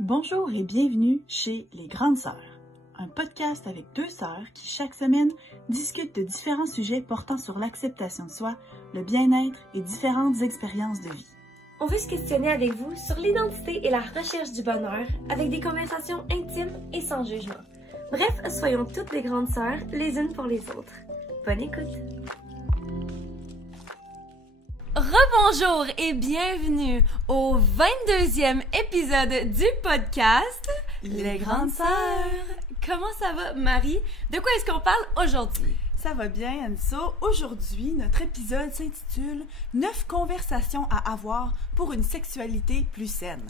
Bonjour et bienvenue chez Les Grandes Sœurs, un podcast avec deux sœurs qui chaque semaine discutent de différents sujets portant sur l'acceptation de soi, le bien-être et différentes expériences de vie. On veut se questionner avec vous sur l'identité et la recherche du bonheur avec des conversations intimes et sans jugement. Bref, soyons toutes des grandes sœurs les unes pour les autres. Bonne écoute! Rebonjour et bienvenue au 22e épisode du podcast Les Grandes Sœurs. Comment ça va, Marie? De quoi est-ce qu'on parle aujourd'hui? Ça va bien, Anissa. Aujourd'hui, notre épisode s'intitule « 9 conversations à avoir pour une sexualité plus saine ».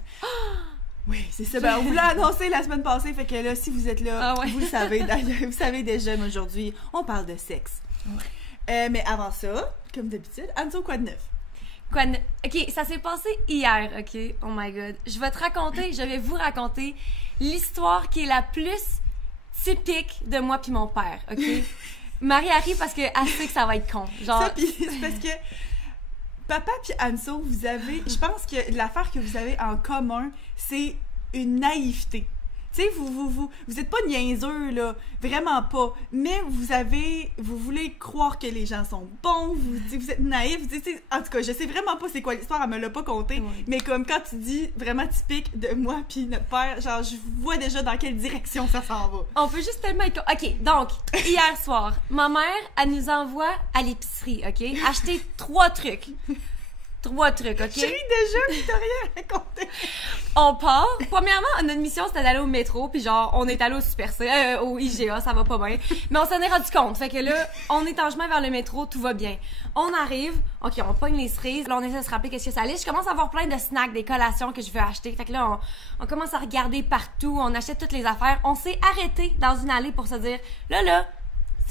Oui, c'est ça. Ben, on vous l'a annoncé la semaine passée, fait que là, si vous êtes là, vous le savez d'ailleurs, vous savez déjà, mais aujourd'hui, on parle de sexe. Ouais. Mais avant ça, comme d'habitude, Anissa, quoi de neuf? Ok, ça s'est passé hier, ok? Oh my god. Je vais vous raconter l'histoire qui est la plus typique de moi puis mon père, ok? Marie arrive parce qu'elle sait que ça va être con. Genre... Ça, pis c'est parce que papa puis Anso, vous avez... Je pense que l'affaire que vous avez en commun, c'est une naïveté. Tu sais, vous êtes pas niaiseux, là, vraiment pas, mais vous voulez croire que les gens sont bons, vous êtes naïfs, en tout cas, je sais vraiment pas c'est quoi l'histoire, elle me l'a pas conté, mais comme quand tu dis vraiment typique de moi puis notre père, genre, je vois déjà dans quelle direction ça s'en va. On peut juste tellement être... Ok, donc, hier soir, ma mère, elle nous envoie à l'épicerie, ok, acheter 3 trucs. 3 trucs, ok? Je ris déjà, pis t'as rien raconté. On part. Premièrement, notre mission, c'était d'aller au métro, puis genre, on est allé au Super C, au IGA, ça va pas bien. Mais on s'en est rendu compte. Fait que là, on est en chemin vers le métro, tout va bien. On arrive, ok, on pogne les cerises, là, on essaie de se rappeler qu'est-ce que ça allait. Je commence à avoir plein de snacks, des collations que je veux acheter. Fait que là, on commence à regarder partout, on achète toutes les affaires. On s'est arrêté dans une allée pour se dire, là,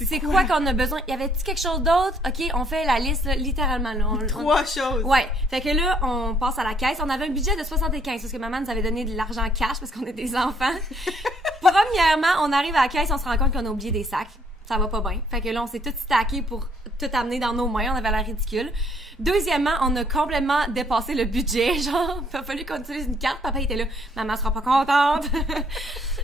c'est quoi qu'on a besoin? Y avait-tu quelque chose d'autre? OK, on fait la liste, là, littéralement. Là, 3 choses. Ouais. Fait que là, on passe à la caisse. On avait un budget de 75 parce que maman nous avait donné de l'argent cash parce qu'on est des enfants. Premièrement, on arrive à la caisse, on se rend compte qu'on a oublié des sacs. Ça va pas bien. Fait que là, on s'est tout stacké pour tout amener dans nos mains. On avait l'air ridicule. Deuxièmement, on a complètement dépassé le budget. Genre, il a fallu qu'on utilise une carte. Papa était là. Maman sera pas contente.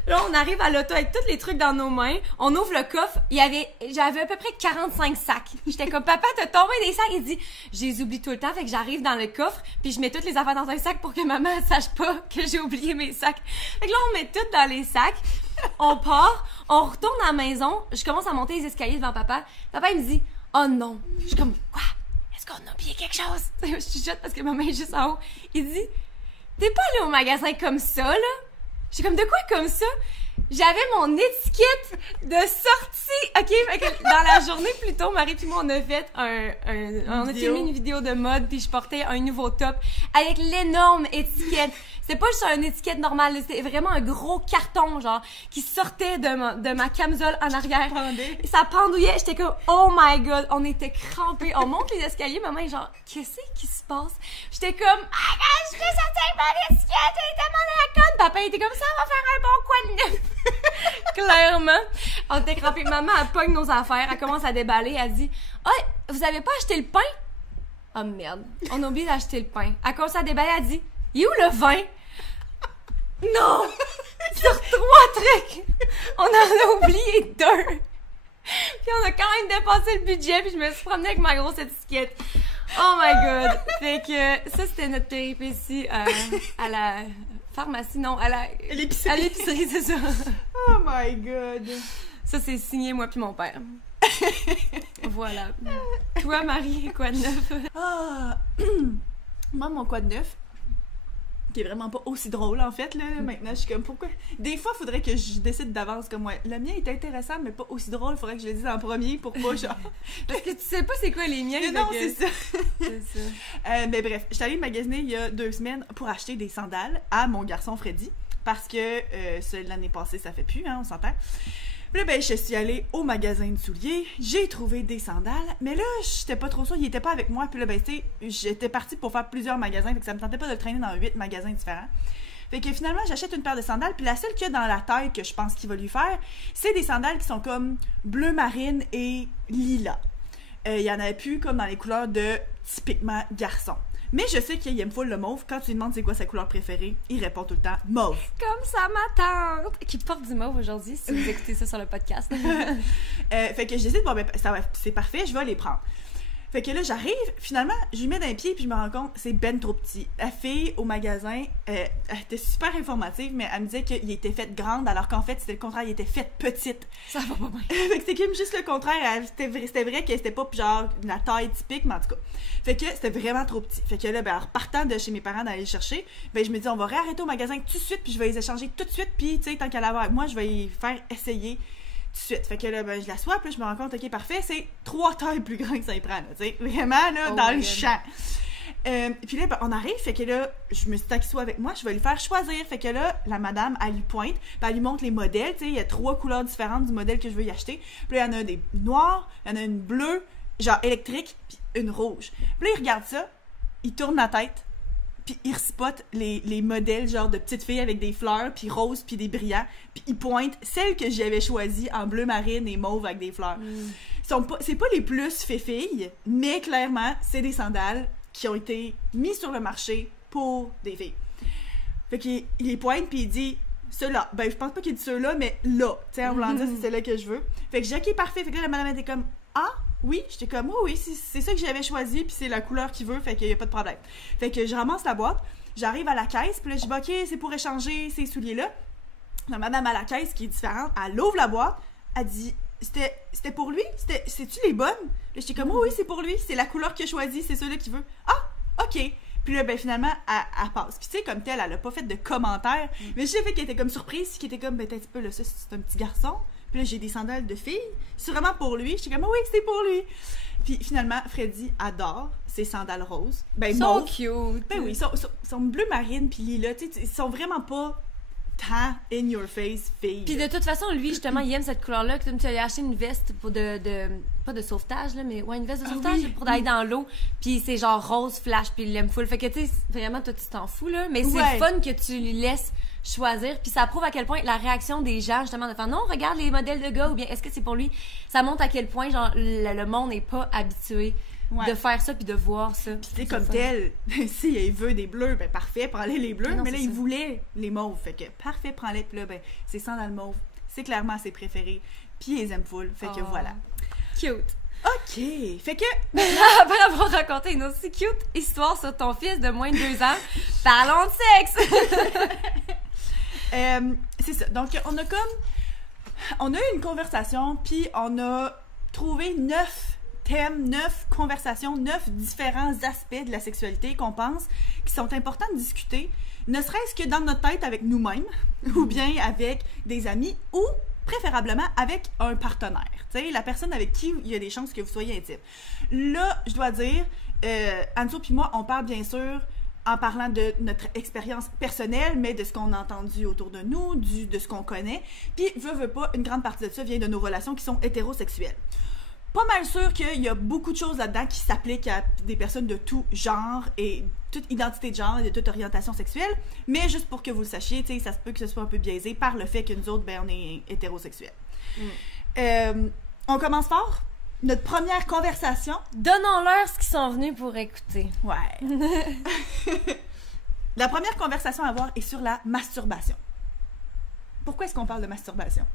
Là, on arrive à l'auto avec tous les trucs dans nos mains. On ouvre le coffre. J'avais à peu près 45 sacs. J'étais comme, papa, t'as tombé des sacs? Il dit, je les oublie tout le temps. Fait que j'arrive dans le coffre, puis je mets toutes les affaires dans un sac pour que maman sache pas que j'ai oublié mes sacs. Fait que là, on met tout dans les sacs. On part. On retourne à la maison. Je commence à monter les escaliers devant papa. Papa, il me dit, oh non. Je suis comme, quoi? Est-ce qu'on a oublié quelque chose? Je chuchote parce que maman est juste en haut. Il dit, t'es pas allé au magasin comme ça, là? J'ai comme, de quoi comme ça? J'avais mon étiquette de sortie. OK, fait que dans la journée plus tôt, Marie puis moi, on a fait on a filmé une vidéo de mode, puis je portais un nouveau top avec l'énorme étiquette. C'était pas juste une étiquette normale, c'était vraiment un gros carton, genre, qui sortait de ma camisole en arrière. Ça pendouillait, j'étais comme, oh my god, on était crampés. On monte les escaliers, maman est genre, qu'est-ce qui se passe? J'étais comme, ah, je vais sortir avec mon étiquette, elle est tellement dans la conne. Papa était comme, ça va faire un bon quoi de neuf. Clairement, on était crampés. Maman, elle pogne nos affaires, elle commence à déballer, elle dit, oh, vous avez pas acheté le pain? Oh merde, on a oublié d'acheter le pain. Elle commence à déballer, elle dit, il est où le vin? Non! Sur 3 trucs! On en a oublié 2! Puis on a quand même dépassé le budget, puis je me suis promenée avec ma grosse étiquette. Oh my god! Fait que ça, c'était notre péripétie à la pharmacie, non, à l'épicerie. À l'épicerie, c'est ça. Oh my god! Ça, c'est signé moi puis mon père. Voilà. Toi, Marie, quoi de neuf? Moi, mon quoi de neuf, qui est vraiment pas aussi drôle, en fait, là. Maintenant, je suis comme, pourquoi? Des fois, il faudrait que je décide d'avance, comme, ouais, le mien est intéressant, mais pas aussi drôle, il faudrait que je le dise en premier pour pas, genre... Parce que tu sais pas c'est quoi les miens. Non, c'est ça. C'est ça. Mais bref, je suis allée magasiner il y a 2 semaines pour acheter des sandales à mon garçon Freddy, parce que l'année passée, ça fait plus, hein, on s'entend. Puis là, ben, je suis allée au magasin de souliers, j'ai trouvé des sandales, mais là, j'étais pas trop sûre, il était pas avec moi, puis là, ben, tu sais, j'étais partie pour faire plusieurs magasins, fait que ça me tentait pas de le traîner dans 8 magasins différents. Fait que finalement, j'achète une paire de sandales, puis la seule qu'il y a dans la taille que je pense qu'il va lui faire, c'est des sandales qui sont comme bleu marine et lilas. Il y en avait plus comme dans les couleurs de typiquement garçon. Mais je sais qu'il aime full le mauve. Quand tu lui demandes c'est quoi sa couleur préférée, il répond tout le temps mauve. Comme ça, ma tante, qui porte du mauve aujourd'hui, si vous écoutez ça sur le podcast. Fait que je décide, bon, ben, c'est parfait, je vais les prendre. Fait que là, j'arrive, finalement, je lui mets d'un pied, puis je me rends compte, c'est ben trop petit. La fille, au magasin, elle était super informative, mais elle me disait qu'il était fait grande, alors qu'en fait, c'était le contraire, il était fait petite. Ça va pas bien. Fait que c'était comme juste le contraire. C'était vrai que c'était pas genre la taille typique, mais en tout cas. Fait que c'était vraiment trop petit. Fait que là, ben, en repartant de chez mes parents d'aller le chercher, ben, je me dis, on va réarrêter au magasin tout de suite, puis je vais les échanger tout de suite, puis, tu sais, tant qu'elle a avec moi, je vais les faire essayer tout de suite. Fait que là, ben, je la swap, là, je me rends compte, ok, parfait, c'est 3 tailles plus grand que ça y prend, là, tu sais. Vraiment, là, dans le champ. Puis là, ben, on arrive, fait que là, je me suis dit qu'il soit avec moi, je vais lui faire choisir. Fait que là, la madame, elle lui pointe, puis elle lui montre les modèles, tu sais, il y a 3 couleurs différentes du modèle que je veux y acheter. Puis là, il y en a des noirs, il y en a une bleue, genre électrique, puis une rouge. Puis là, il regarde ça, il tourne la tête, puis il spot les modèles genre de petites filles avec des fleurs, puis roses, puis des brillants, puis il pointe celles que j'avais choisies en bleu marine et mauve avec des fleurs. C'est pas les plus filles, mais clairement, c'est des sandales qui ont été mis sur le marché pour des filles. Fait qu'il les pointe, puis il dit ceux-là. Ben, je pense pas qu'il dit ceux-là, mais là. Tu sais, en voulant dire, c'est celle-là que je veux. Fait que j'ai dit, ok, parfait. Fait que là, la madame était comme, ah, oui. J'étais comme, oh, oui, c'est ça que j'avais choisi, puis c'est la couleur qu'il veut, fait qu'il y a pas de problème. Fait que je ramasse la boîte, j'arrive à la caisse, puis là, je dis, ok, c'est pour échanger ces souliers-là. La madame à la caisse, qui est différente, elle ouvre la boîte, elle dit, c'était pour lui? C'est-tu les bonnes? Là, j'étais comme, oh, oui, c'est pour lui, c'est la couleur qu'il a choisie, c'est ceux-là qu'il veut. Ah, ok. Puis là, ben finalement, elle passe. Puis tu sais, comme telle, elle a pas fait de commentaires. Mais j'ai fait qu'elle était comme surprise, qu'elle était comme, ben t'es un petit peu, là, ça, c'est un petit garçon. Puis là, j'ai des sandales de fille. C'est vraiment pour lui. J'étais comme, oh, oui, c'est pour lui. Puis finalement, Freddy adore ses sandales roses. Ben, so mauve. cute. Ben oui, ils sont bleu marine, puis lilas. Tu sais, ils sont vraiment pas tant in your face fille. Puis de toute façon, lui, justement, il aime cette couleur-là. Comme tu lui as acheté une veste pour pas de sauvetage, là, mais ouais, une veste de sauvetage pour aller dans l'eau. Puis c'est genre rose flash, puis il l'aime full. Fait que tu sais, vraiment, toi, tu t'en fous, là. Mais c'est le fun que tu lui laisses choisir. Puis ça prouve à quel point la réaction des gens, justement, de faire non, regarde les modèles de gars, ou bien est-ce que c'est pour lui? Ça montre à quel point, genre, le monde n'est pas habitué de faire ça puis de voir ça. Puis tu sais, comme tel, si il veut des bleus, ben parfait, prends-les les bleus. Mais là, il voulait les mauves. Fait que parfait, prends-les. Puis là, ben, c'est sandales mauve. C'est clairement ses préférés. Puis il les aime full. Fait que voilà. Cute. OK. Fait que... Après avoir raconté une aussi cute histoire sur ton fils de moins de 2 ans, parlons de sexe! C'est ça. Donc, on a eu une conversation, puis on a trouvé 9 thèmes, 9 conversations, 9 différents aspects de la sexualité qu'on pense qui sont importants de discuter, ne serait-ce que dans notre tête avec nous-mêmes, ou bien avec des amis, ou préférablement avec un partenaire. Tu sais, la personne avec qui il y a des chances que vous soyez intime. Là, je dois dire, Anso puis moi, on parle bien sûr en parlant de notre expérience personnelle, mais de ce qu'on a entendu autour de nous, de ce qu'on connaît. Puis, veut pas, une grande partie de ça vient de nos relations qui sont hétérosexuelles. Pas mal sûr qu'il y a beaucoup de choses là-dedans qui s'appliquent à des personnes de tout genre et toute identité de genre et de toute orientation sexuelle, mais juste pour que vous le sachiez, tu sais, ça se peut que ce soit un peu biaisé par le fait que nous autres, ben, on est hétérosexuels. On commence fort? Notre première conversation. Donnons-leur ce qu'ils sont venus pour écouter. Ouais. La première conversation à avoir est sur la masturbation. Pourquoi est-ce qu'on parle de masturbation?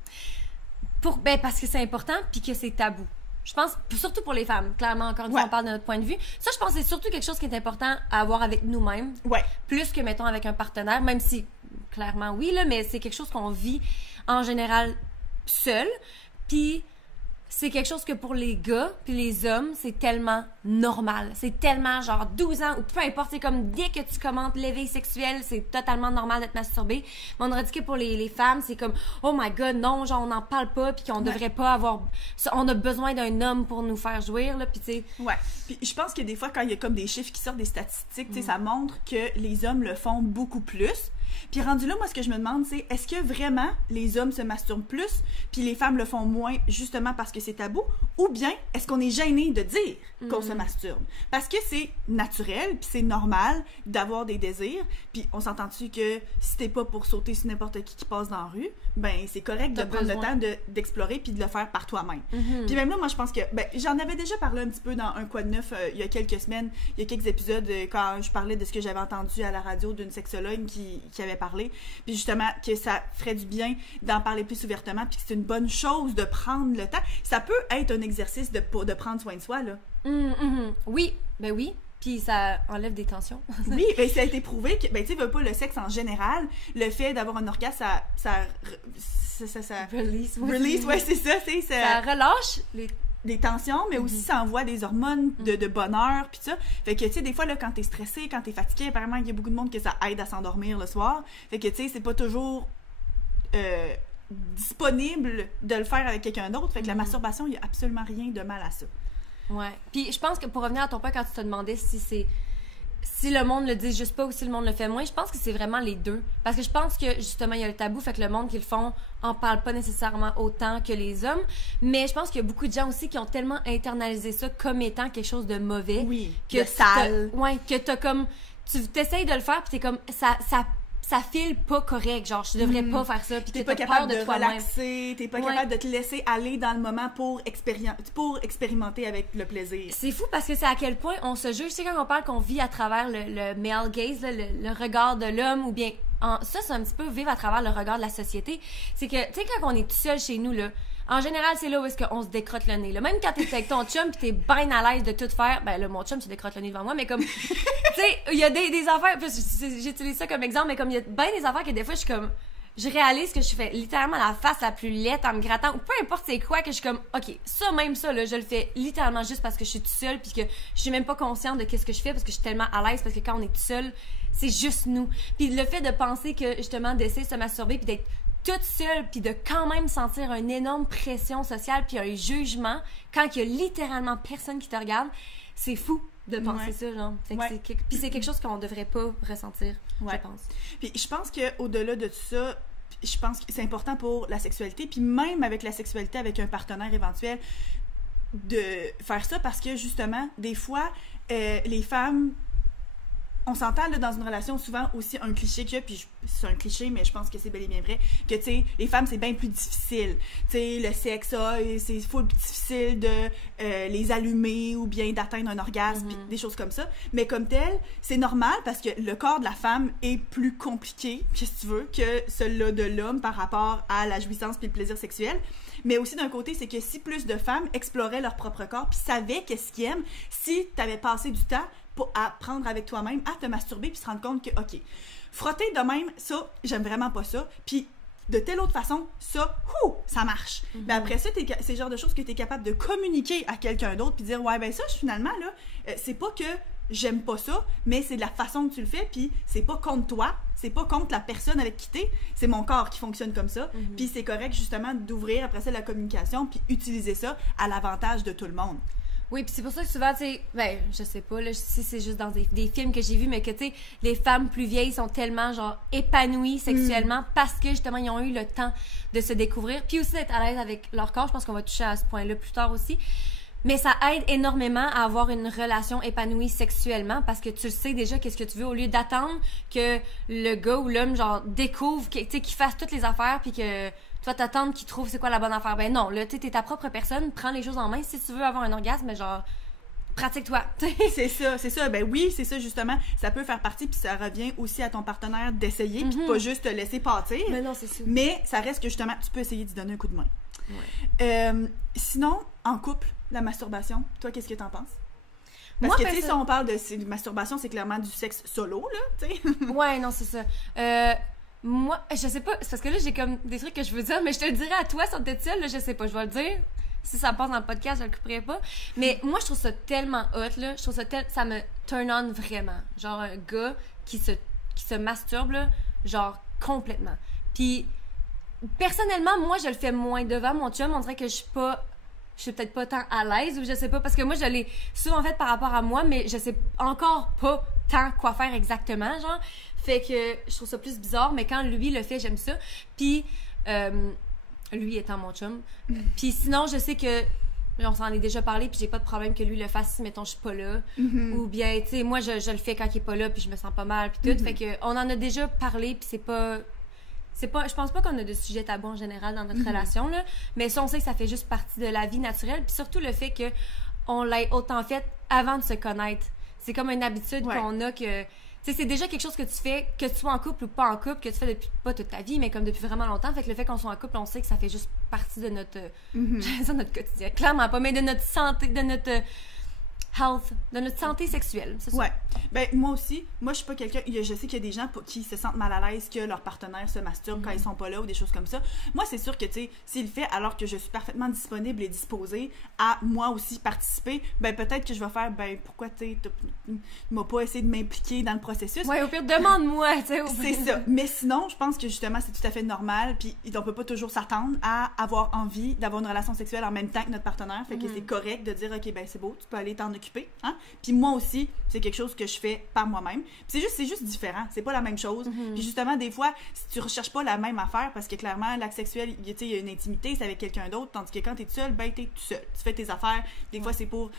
Parce que c'est important puis que c'est tabou. Je pense, surtout pour les femmes, clairement, encore une fois, on parle de notre point de vue. Ça, je pense que c'est surtout quelque chose qui est important à avoir avec nous-mêmes. Ouais. Plus que, mettons, avec un partenaire, même si, clairement, oui, là, mais c'est quelque chose qu'on vit en général seul. Puis, c'est quelque chose que pour les gars puis les hommes, c'est tellement normal. C'est tellement genre 12 ans ou peu importe. C'est comme dès que tu commentes l'éveil sexuel, c'est totalement normal d'être masturbé. Mais on aurait dit que pour les femmes, c'est comme oh my god, non, genre on n'en parle pas puis qu'on devrait pas avoir... On a besoin d'un homme pour nous faire jouir, là, puis tu sais... Ouais. Puis je pense que des fois, quand il y a comme des chiffres qui sortent, des statistiques, tu sais, ça montre que les hommes le font beaucoup plus. Puis rendu là, moi, ce que je me demande, c'est est-ce que vraiment les hommes se masturbent plus, puis les femmes le font moins, justement parce que c'est tabou, ou bien est-ce qu'on est gêné de dire qu'on se masturbe? Parce que c'est naturel, puis c'est normal d'avoir des désirs, puis on s'entend-tu que si t'es pas pour sauter sur n'importe qui passe dans la rue, ben c'est correct de prendre le temps d'explorer puis de le faire par toi-même. Puis même là, moi, je pense que, ben, j'en avais déjà parlé un petit peu dans Un Quoi de Neuf il y a quelques semaines, il y a quelques épisodes, quand je parlais de ce que j'avais entendu à la radio d'une sexologue qui avait parlé, puis justement, que ça ferait du bien d'en parler plus ouvertement, puis que c'est une bonne chose de prendre le temps. Ça peut être un exercice de prendre soin de soi, là. Oui, ben oui. Puis ça enlève des tensions. Oui, ben ça a été prouvé que, ben tu sais, pas le sexe en général, le fait d'avoir un orgasme, ça release, ouais, c'est ça, c'est ça relâche les tensions, mais aussi ça envoie des hormones de bonheur, puis ça. Fait que, tu sais, des fois, là, quand t'es stressé, quand t'es fatigué, apparemment, il y a beaucoup de monde que ça aide à s'endormir le soir. Fait que, tu sais, c'est pas toujours disponible de le faire avec quelqu'un d'autre. Fait que la masturbation, il y a absolument rien de mal à ça. Ouais. Puis je pense que pour revenir à ton point quand tu te demandais si le monde le dit juste pas ou si le monde le fait moins, je pense que c'est vraiment les deux. Parce que je pense que, justement, il y a le tabou, fait que le monde qui le font en parle pas nécessairement autant que les hommes. Mais je pense qu'il y a beaucoup de gens aussi qui ont tellement internalisé ça comme étant quelque chose de mauvais. Oui, que de sale. Ouais, que t'as comme... Tu t'essayes de le faire, puis t'es comme... Ça file pas correct, genre je devrais pas faire ça, puis t'es pas capable de relaxer, t'es pas capable de te laisser aller dans le moment pour expérimenter avec le plaisir. C'est fou parce que c'est à quel point on se juge, c'est quand on parle qu'on vit à travers le male gaze, là, le regard de l'homme, ou bien ça c'est un petit peu vivre à travers le regard de la société. C'est que tu sais quand on est tout seul chez nous là, en général, c'est là où est-ce qu'on se décrotte le nez. Là. Même quand t'es avec ton chum pis t'es bien à l'aise de tout faire, ben là, mon chum se décrotte le nez devant moi, mais comme, tu sais, il y a des affaires, j'utilise ça comme exemple, mais comme il y a bien des affaires que des fois, je réalise que je fais littéralement la face la plus laite en me grattant, ou peu importe c'est quoi, que je suis comme, OK, ça, là, je le fais littéralement juste parce que je suis toute seule puis que je suis même pas consciente de qu'est-ce que je fais parce que je suis tellement à l'aise parce que quand on est tout seul, c'est juste nous. Puis le fait de penser que, justement, d'essayer de se masturber puis d'être toute seule, puis de quand même sentir une énorme pression sociale, puis un jugement, quand il y a littéralement personne qui te regarde, c'est fou de penser ça, genre. Puis c'est quelque chose qu'on devrait pas ressentir, je pense. Puis je pense qu'au-delà de tout ça, je pense que c'est important pour la sexualité, puis même avec la sexualité avec un partenaire éventuel, de faire ça, parce que justement, des fois, les femmes... On s'entend là dans une relation souvent aussi un cliché qu'il y a, puis c'est un cliché, mais je pense que c'est bel et bien vrai, que tu sais, les femmes c'est bien plus difficile. Tu sais, le sexe, c'est full plus difficile de les allumer ou bien d'atteindre un orgasme, pis des choses comme ça. Mais comme tel, c'est normal parce que le corps de la femme est plus compliqué, qu'est-ce que tu veux, que celui-là de l'homme par rapport à la jouissance puis le plaisir sexuel. Mais aussi d'un côté, c'est que si plus de femmes exploraient leur propre corps puis savaient qu'est-ce qu'ils aiment, si t'avais passé du temps pour apprendre avec toi-même à te masturber puis se rendre compte que, OK, frotter de même, ça, j'aime vraiment pas ça. Puis de telle autre façon, ça marche. Ben après ça, c'est le genre de choses que tu es capable de communiquer à quelqu'un d'autre puis dire, ouais, ben ça, finalement, là, c'est pas que j'aime pas ça, mais c'est de la façon que tu le fais, puis c'est pas contre toi, c'est pas contre la personne avec qui t'es, c'est mon corps qui fonctionne comme ça, puis c'est correct, justement, d'ouvrir après ça la communication puis utiliser ça à l'avantage de tout le monde. Oui, puis c'est pour ça que souvent, tu sais, ben, je sais pas, là, si c'est juste dans des films que j'ai vus, mais que, tu sais, les femmes plus vieilles sont tellement, genre, épanouies sexuellement parce que, justement, ils ont eu le temps de se découvrir, puis aussi d'être à l'aise avec leur corps. Je pense qu'on va toucher à ce point-là plus tard aussi. Mais ça aide énormément à avoir une relation épanouie sexuellement parce que tu sais déjà qu'est-ce que tu veux au lieu d'attendre que le gars ou l'homme, genre, découvre, tu sais, qu'il fasse toutes les affaires puis que toi t'attends qu'il trouve c'est quoi la bonne affaire. Ben non, là, t'es ta propre personne, prends les choses en main. Si tu veux avoir un orgasme, genre, pratique-toi. c'est ça. Ben oui, c'est ça, justement. Ça peut faire partie, puis ça revient aussi à ton partenaire d'essayer, puis pas juste te laisser pâtir. Mais non, c'est ça. Mais ça reste que, justement, tu peux essayer d'y donner un coup de main. Ouais. Sinon, en couple, la masturbation, toi, qu'est-ce que t'en penses? Parce que, tu sais, si on parle de masturbation, c'est clairement du sexe solo, là, tu sais. Ouais, non, c'est ça. Moi, je sais pas, c'est parce que là, j'ai comme des trucs que je veux dire, mais je te le dirai à toi, sans t'être seule, là, je sais pas, je vais le dire. Si ça passe dans le podcast, je le couperai pas. Mais moi, je trouve ça tellement hot, là. Je trouve ça me turn on vraiment. Genre, un gars qui se masturbe, là, genre, complètement. Puis, personnellement, moi, je le fais moins devant mon chum. On dirait que je suis peut-être pas tant à l'aise ou je sais pas, parce que moi, je l'ai souvent fait par rapport à moi, mais je sais encore pas tant quoi faire exactement, genre. Fait que je trouve ça plus bizarre, mais quand lui le fait, j'aime ça. Puis, lui étant mon chum. Puis sinon, je sais que on s'en est déjà parlé, puis j'ai pas de problème que lui le fasse si, mettons, je suis pas là. Ou bien, tu sais, moi, je le fais quand il est pas là, puis je me sens pas mal, puis tout. Fait que on en a déjà parlé, puis c'est pas... Je pense pas qu'on a de sujet tabou en général dans notre relation, là. Mais ça, on sait que ça fait juste partie de la vie naturelle. Puis surtout le fait qu'on l'ait autant fait avant de se connaître. C'est comme une habitude qu'on a que... Tu sais, c'est déjà quelque chose que tu fais, que tu sois en couple ou pas en couple, que tu fais depuis pas toute ta vie, mais comme depuis vraiment longtemps. Fait que le fait qu'on soit en couple, on sait que ça fait juste partie de notre... notre quotidien. Clairement pas, mais de notre santé, de notre... health, de notre santé sexuelle, c'est ça? Ouais. Ben, moi aussi, je suis pas quelqu'un... Je sais qu'il y a des gens qui se sentent mal à l'aise que leur partenaire se masturbe quand ils sont pas là ou des choses comme ça. Moi, c'est sûr que, tu sais, s'il le fait alors que je suis parfaitement disponible et disposée à, moi aussi, participer, ben, peut-être que je vais faire, ben, pourquoi, tu sais, tu m'as pas essayé de m'impliquer dans le processus. Ouais, au pire, demande-moi, tu sais. C'est ça. Mais sinon, je pense que, justement, c'est tout à fait normal, puis on peut pas toujours s'attendre à avoir envie d'avoir une relation sexuelle en même temps que notre partenaire. Fait que c'est correct de dire, OK, ben, c'est beau, tu peux aller t'en occuper. Hein? Puis moi aussi, c'est quelque chose que je fais par moi-même. Puis c'est juste différent. C'est pas la même chose. Puis justement, des fois, si tu recherches pas la même affaire, parce que clairement, l'acte sexuel, il y a une intimité, c'est avec quelqu'un d'autre, tandis que quand t'es tout seul, ben t'es tout seul. Tu fais tes affaires. Des fois, c'est pour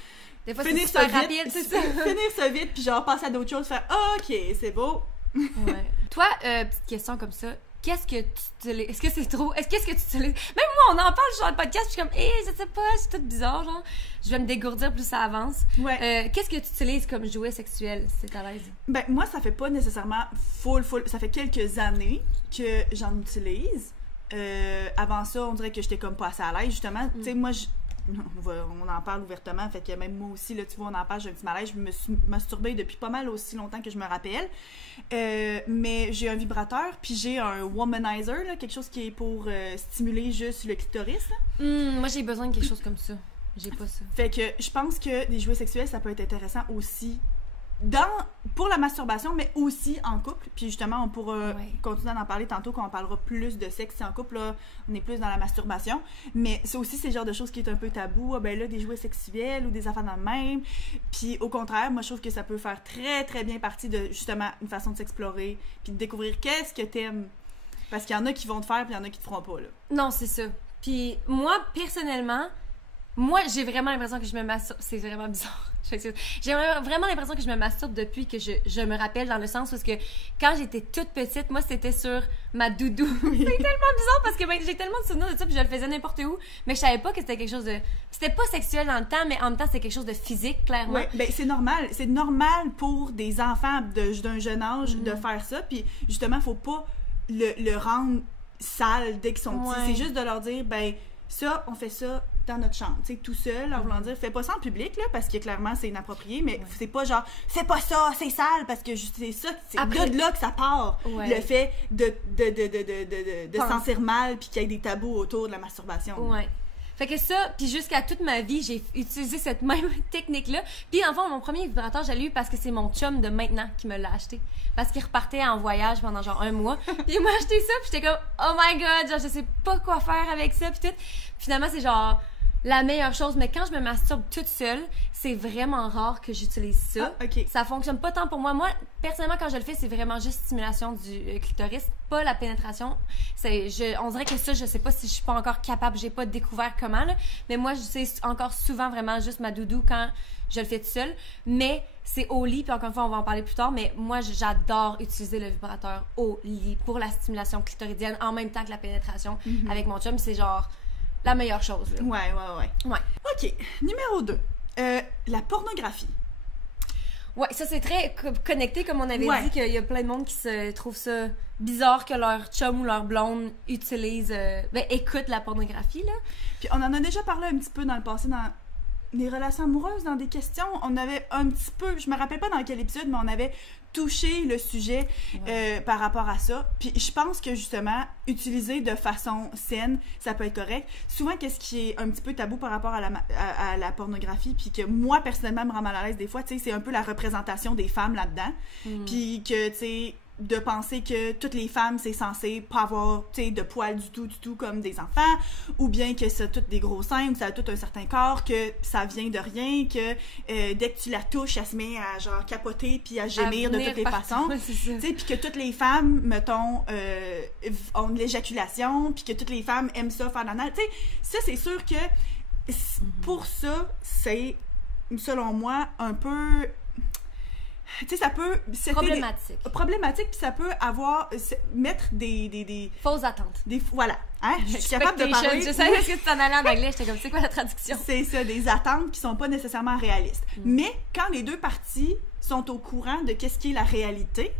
des fois, finir c'est ça super vite. rapide, c'est ça. Finir ça vite, puis genre passer à d'autres choses, faire OK, c'est beau. Ouais. Toi, petite question comme ça. Qu'est-ce que tu utilises? Est-ce que c'est trop? Qu'est-ce que tu utilises? Même moi, on en parle sur le podcast, puis je suis comme, je sais pas, c'est tout bizarre, genre. Je vais me dégourdir plus ça avance. Ouais. Qu'est-ce que tu utilises comme jouet sexuel, si t'es à l'aise? Ben, moi, ça fait pas nécessairement full. Ça fait quelques années que j'en utilise. Avant ça, on dirait que j'étais comme pas assez à l'aise, justement. Tu sais, moi, on en parle ouvertement, fait que même moi aussi, là, tu vois, on en parle, j'ai un petit malaise. Je me suis masturbée depuis pas mal aussi longtemps que je me rappelle. Mais j'ai un vibrateur, puis j'ai un womanizer, là, quelque chose qui est pour stimuler juste le clitoris. Moi, j'ai besoin de quelque chose comme ça. J'ai pas ça. Fait que je pense que des jouets sexuels, ça peut être intéressant aussi pour la masturbation, mais aussi en couple. Puis justement, on pourra continuer d'en parler tantôt quand on parlera plus de sexe. En couple, là, on est plus dans la masturbation. Mais c'est aussi ce genre de choses qui est un peu tabou. Ben là, des jouets sexuels ou des affaires dans le même. Puis au contraire, moi, je trouve que ça peut faire très, très bien partie de, justement, une façon de s'explorer puis de découvrir qu'est-ce que t'aimes. Parce qu'il y en a qui vont te faire puis il y en a qui te feront pas, là. Non, c'est ça. Puis moi, personnellement, j'ai vraiment l'impression que je me masturbe. C'est vraiment bizarre. J'ai vraiment l'impression que je me masturbe depuis que je me rappelle, dans le sens où que quand j'étais toute petite, moi, c'était sur ma doudou. C'est tellement bizarre parce que j'ai tellement de souvenirs de ça, puis je le faisais n'importe où, mais je savais pas que c'était quelque chose de... C'était pas sexuel dans le temps, mais en même temps, c'était quelque chose de physique, clairement. Oui, ben c'est normal. C'est normal pour des enfants d'un jeune âge de faire ça, puis justement, faut pas le rendre sale dès qu'ils sont petits. C'est juste de leur dire, ben ça, on fait ça dans notre chambre, tu sais, tout seul, en voulant dire, fais pas ça en public, là, parce que clairement, c'est inapproprié, mais c'est pas genre, fais pas ça, c'est sale, parce que c'est ça, c'est de là que ça part, le fait de se sentir mal, puis qu'il y ait des tabous autour de la masturbation. Ouais. Fait que ça, puis jusqu'à toute ma vie, j'ai utilisé cette même technique-là. Puis en fait, mon premier vibrateur, je l'ai eu parce que c'est mon chum de maintenant qui me l'a acheté. Parce qu'il repartait en voyage pendant genre 1 mois. Puis il m'a acheté ça, puis j'étais comme, oh my god, genre je sais pas quoi faire avec ça, puis tout. Finalement, c'est genre la meilleure chose, mais quand je me masturbe toute seule, c'est vraiment rare que j'utilise ça. Ah, OK. Ça fonctionne pas tant pour moi. Moi, personnellement, quand je le fais, c'est vraiment juste stimulation du clitoris, pas la pénétration. On dirait que ça, je sais pas si je suis pas encore capable, j'ai pas découvert comment, là. Mais moi, j'utilise encore souvent vraiment juste ma doudou quand je le fais toute seule. Mais c'est au lit, puis encore une fois, on va en parler plus tard, mais moi, j'adore utiliser le vibrateur au lit pour la stimulation clitoridienne en même temps que la pénétration avec mon chum. C'est genre la meilleure chose, là. Ouais. OK. Numéro 2. La pornographie. Ouais, ça, c'est très connecté, comme on avait dit, qu'il y a plein de monde qui se trouve ça bizarre que leur chum ou leur blonde écoute la pornographie, là. Puis on en a déjà parlé un petit peu dans le passé, dans les relations amoureuses, dans des questions. On avait un petit peu, je me rappelle pas dans quel épisode, mais on avait touché le sujet par rapport à ça. Puis je pense que justement, utiliser de façon saine, ça peut être correct. Souvent, qu'est-ce qui est un petit peu tabou par rapport à la pornographie, puis que moi, personnellement, me rend mal à l'aise des fois, tu sais, c'est un peu la représentation des femmes là-dedans. Puis que, tu sais, de penser que toutes les femmes, c'est censé pas avoir, tu sais, de poils du tout, comme des enfants, ou bien que ça a toutes des gros seins, ça a tout un certain corps, que ça vient de rien, que dès que tu la touches, elle se met à, genre, capoter puis à gémir de toutes les façons. Tu sais, puis que toutes les femmes, mettons, ont de l'éjaculation, puis que toutes les femmes aiment ça, faire l'anal. Tu sais, ça, c'est sûr que pour ça, c'est, selon moi, un peu... Tu sais, ça peut... Problématique, puis ça peut avoir... mettre des fausses attentes. Voilà. Hein? Je suis capable de parler... Je savais ce que tu t'en allais en anglais, j'étais comme, c'est quoi la traduction? C'est ça, des attentes qui sont pas nécessairement réalistes. Mais quand les deux parties sont au courant de qu'est-ce qui est la réalité,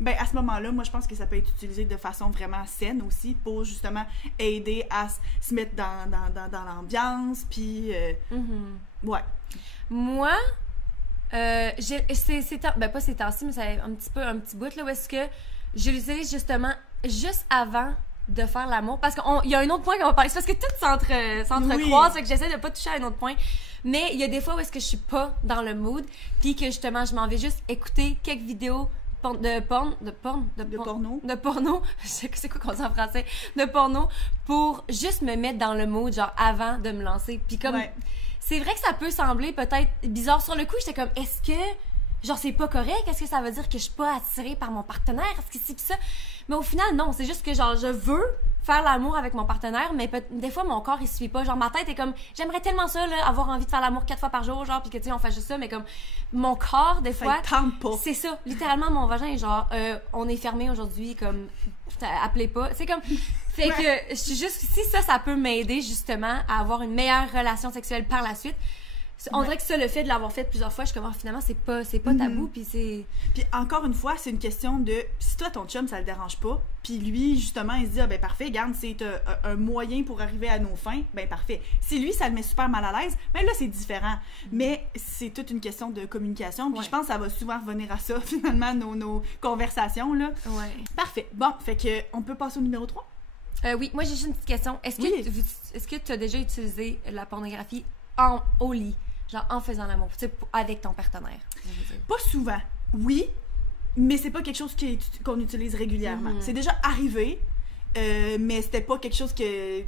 ben à ce moment-là, moi, je pense que ça peut être utilisé de façon vraiment saine aussi pour, justement, aider à se mettre dans l'ambiance, puis... Ouais. Moi... pas ces temps-ci, mais c'est un petit bout là où est-ce que je l'utilise justement juste avant de faire l'amour, parce qu'il y a un autre point qu'on va parler, c'est parce que tout s'entrecroise, fait que j'essaie de pas toucher à un autre point, mais il y a des fois où est-ce que je suis pas dans le mood, puis que justement je m'en vais juste écouter quelques vidéos de porno, c'est quoi qu'on dit en français, de porno, pour juste me mettre dans le mood, genre avant de me lancer, puis comme... Ouais. C'est vrai que ça peut sembler peut-être bizarre. Sur le coup, j'étais comme, est-ce que, genre, c'est pas correct? Est-ce que ça veut dire que je suis pas attirée par mon partenaire? Est-ce que c'est pis ça? Mais au final, non. C'est juste que, genre, je veux faire l'amour avec mon partenaire, mais des fois, mon corps, il suit pas. Genre, ma tête est comme, j'aimerais tellement ça, là, avoir envie de faire l'amour 4 fois par jour, genre, pis que, tu sais, on fait juste ça, mais comme, mon corps, des fois. Ça tente pas. C'est ça. Littéralement, mon vagin est genre, on est fermé aujourd'hui, comme, appelez pas. C'est comme, fait que, je suis juste, si ça peut m'aider, justement, à avoir une meilleure relation sexuelle par la suite. On dirait que ça, le fait de l'avoir fait plusieurs fois, je suis comme, finalement, c'est pas tabou, puis c'est... Puis encore une fois, c'est une question de... Si toi, ton chum, ça le dérange pas, puis lui, justement, il se dit, ah ben parfait, regarde, c'est un moyen pour arriver à nos fins, ben parfait. Si lui, ça le met super mal à l'aise, ben là, c'est différent. Mais c'est toute une question de communication, puis je pense que ça va souvent revenir à ça, finalement, nos conversations, là. Ouais. Parfait. Bon, fait que on peut passer au numéro 3? Oui, moi, j'ai juste une petite question. Est-ce que tu as déjà utilisé la pornographie au lit? Genre en faisant l'amour, tu sais, avec ton partenaire. Pas souvent, oui, mais c'est pas quelque chose qu'on utilise régulièrement. C'est déjà arrivé, mais c'était pas quelque chose qui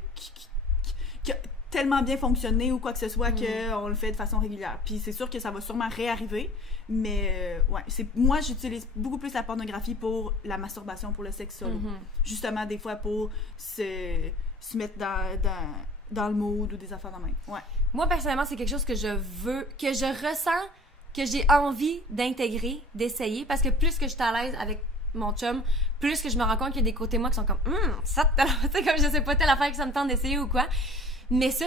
a tellement bien fonctionné ou quoi que ce soit qu'on le fait de façon régulière. Puis c'est sûr que ça va sûrement réarriver, mais ouais, moi j'utilise beaucoup plus la pornographie pour la masturbation, pour le sexe solo. Justement, des fois pour se mettre dans le mood ou des affaires de même. Ouais. Moi, personnellement, c'est quelque chose que je veux, que je ressens, que j'ai envie d'intégrer, d'essayer, parce que plus que je suis à l'aise avec mon chum, plus que je me rends compte qu'il y a des côtés de moi qui sont comme ça, tu sais, comme je sais pas, telle affaire que ça me tente d'essayer ou quoi. Mais ça,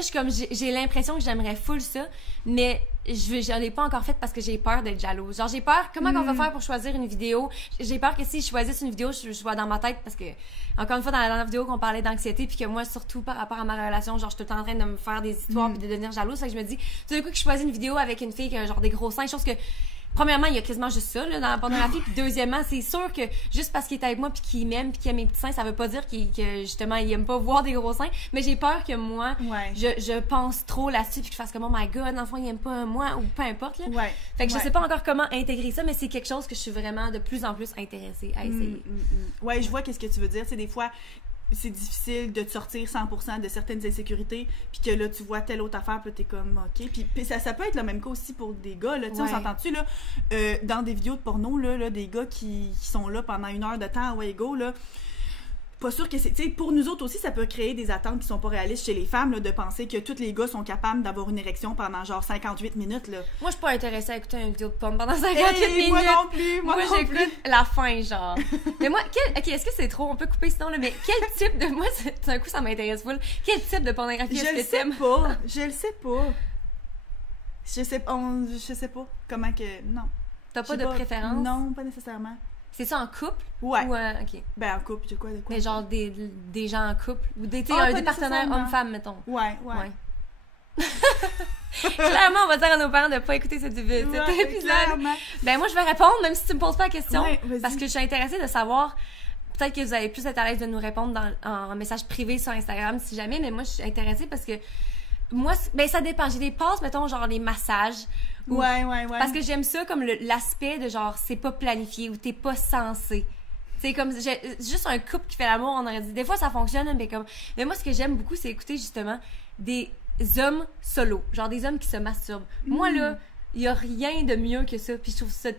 j'ai l'impression que j'aimerais full ça, mais j'en ai pas encore fait parce que j'ai peur d'être jalouse. Genre, j'ai peur, comment on va faire pour choisir une vidéo? J'ai peur que si je choisisse une vidéo, je vois dans ma tête, parce que, encore une fois, dans la dernière vidéo qu'on parlait d'anxiété, puis que moi, surtout par rapport à ma relation, genre, je suis tout le temps en train de me faire des histoires puis de devenir jalouse. Fait que je me dis, tout d'un coup, que je choisis une vidéo avec une fille qui a genre des gros seins, chose que, premièrement, il y a quasiment juste ça, là, dans la pornographie. Puis deuxièmement, c'est sûr que juste parce qu'il est avec moi puis qu'il m'aime puis qu'il aime mes petits seins, ça veut pas dire que justement, il aime pas voir des gros seins. Mais j'ai peur que moi, je pense trop là-dessus puis que je fasse comme, oh my god, l'enfant, il aime pas moi ou peu importe, là. Fait que je sais pas encore comment intégrer ça, mais c'est quelque chose que je suis vraiment de plus en plus intéressée à essayer. Ouais, je vois qu'est-ce que tu veux dire. Tu sais, des fois, c'est difficile de te sortir 100% de certaines insécurités, puis que là, tu vois telle autre affaire, puis t'es comme, OK. Puis ça peut être le même cas aussi pour des gars, là. Tu sais, on s'entend-tu, là, dans des vidéos de porno, là, des gars qui sont là pendant 1 heure de temps, ouais, go, là. Pas sûr que c'est... Tu sais, pour nous autres aussi, ça peut créer des attentes qui sont pas réalistes chez les femmes, là, de penser que tous les gars sont capables d'avoir une érection pendant genre 58 minutes, là. Moi, je suis pas intéressée à écouter une vidéo de porno pendant 58 minutes. Moi non plus, moi j'écoute la fin, genre. Mais moi, OK, est-ce que c'est trop? On peut couper sinon, là, mais quel type de... Moi, d'un coup, ça m'intéresse full. Quel type de pornographie est-ce que t'aimes? Je le sais pas. Je sais pas comment que... Non. T'as pas de préférence? Non, pas nécessairement. C'est ça en couple? Ouais. Ou, OK. Ben, en couple, de quoi? Mais genre des gens en couple? Ou des partenaires hommes-femmes, mettons. Ouais. Clairement, on va dire à nos parents de pas écouter cet épisode. Clairement. Ben, moi, je vais répondre, même si tu me poses pas la question. Ouais, parce que je suis intéressée de savoir... Peut-être que vous allez plus être à l'aise de nous répondre en message privé sur Instagram, si jamais. Mais moi, je suis intéressée parce que Moi, ben ça dépend. J'ai des passes, mettons, genre les massages. Ouais. Parce que j'aime ça comme l'aspect de genre, c'est pas planifié ou t'es pas censé. C'est comme, juste un couple qui fait l'amour, on aurait dit. Des fois, ça fonctionne, mais moi, ce que j'aime beaucoup, c'est écouter justement des hommes solos. Genre des hommes qui se masturbent. Moi, là, il y a rien de mieux que ça. Puis je trouve ça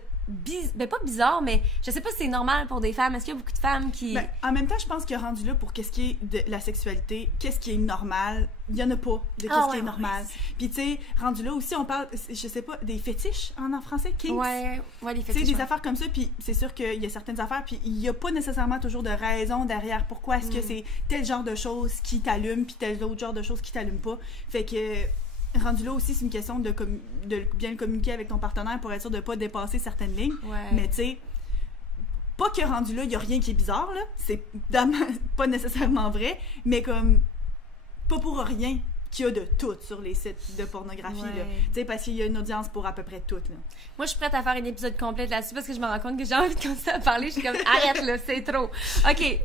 ben pas bizarre, mais je sais pas si c'est normal pour des femmes. Est-ce qu'il y a beaucoup de femmes qui... Ben, en même temps, je pense que rendu là, pour qu'est-ce qui est de la sexualité, qu'est-ce qui est normal, il y en a pas de qu'est-ce qui est normal. Puis tu sais, rendu là aussi, on parle, je sais pas, des fétiches en français, kinks. Ouais, les fétiches. Tu sais, des affaires comme ça, puis c'est sûr qu'il y a certaines affaires, puis il y a pas nécessairement toujours de raison derrière pourquoi est-ce que c'est tel genre de choses qui t'allument, puis tel autre genre de choses qui t'allument pas. Fait que... rendu là aussi, c'est une question de bien communiquer avec ton partenaire pour être sûr de ne pas dépasser certaines lignes. Ouais. Mais tu sais, pas que rendu là, il n'y a rien qui est bizarre, là. C'est pas nécessairement vrai, mais comme, pas pour rien qu'il y a de tout sur les sites de pornographie, là. Tu sais, parce qu'il y a une audience pour à peu près tout, là. Moi, je suis prête à faire un épisode complet là-dessus parce que je me rends compte que j'ai envie de commencer à parler. Je suis comme, arrête là, c'est trop. OK,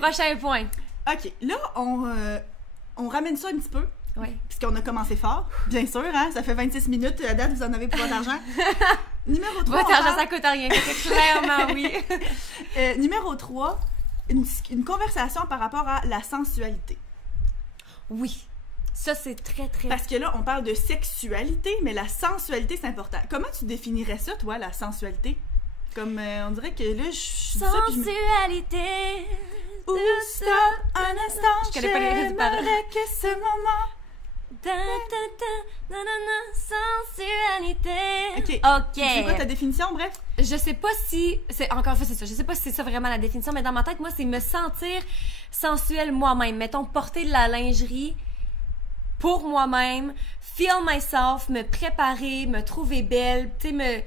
prochain point. OK, là, on ramène ça un petit peu. Oui. Puisqu'on a commencé fort, bien sûr, hein? Ça fait 26 minutes, à date, vous en avez pour votre argent. Numéro 3. Votre argent, ça coûte rien. Clairement, oui. Numéro 3, une conversation par rapport à la sensualité. Oui. Ça, c'est très, très... Parce que là, on parle de sexualité, mais la sensualité, c'est important. Comment tu définirais ça, toi, la sensualité? Comme, on dirait que là, sensualité... Ou stop un instant, je connais pas les j'aimerais que ce moment... sensualité. OK. C'est quoi ta définition, bref? Je sais pas si... Encore une fois, c'est ça. Je sais pas si c'est ça vraiment la définition, mais dans ma tête, moi, c'est me sentir sensuelle moi-même. Mettons, porter de la lingerie pour moi-même, feel myself, me préparer, me trouver belle, tu sais,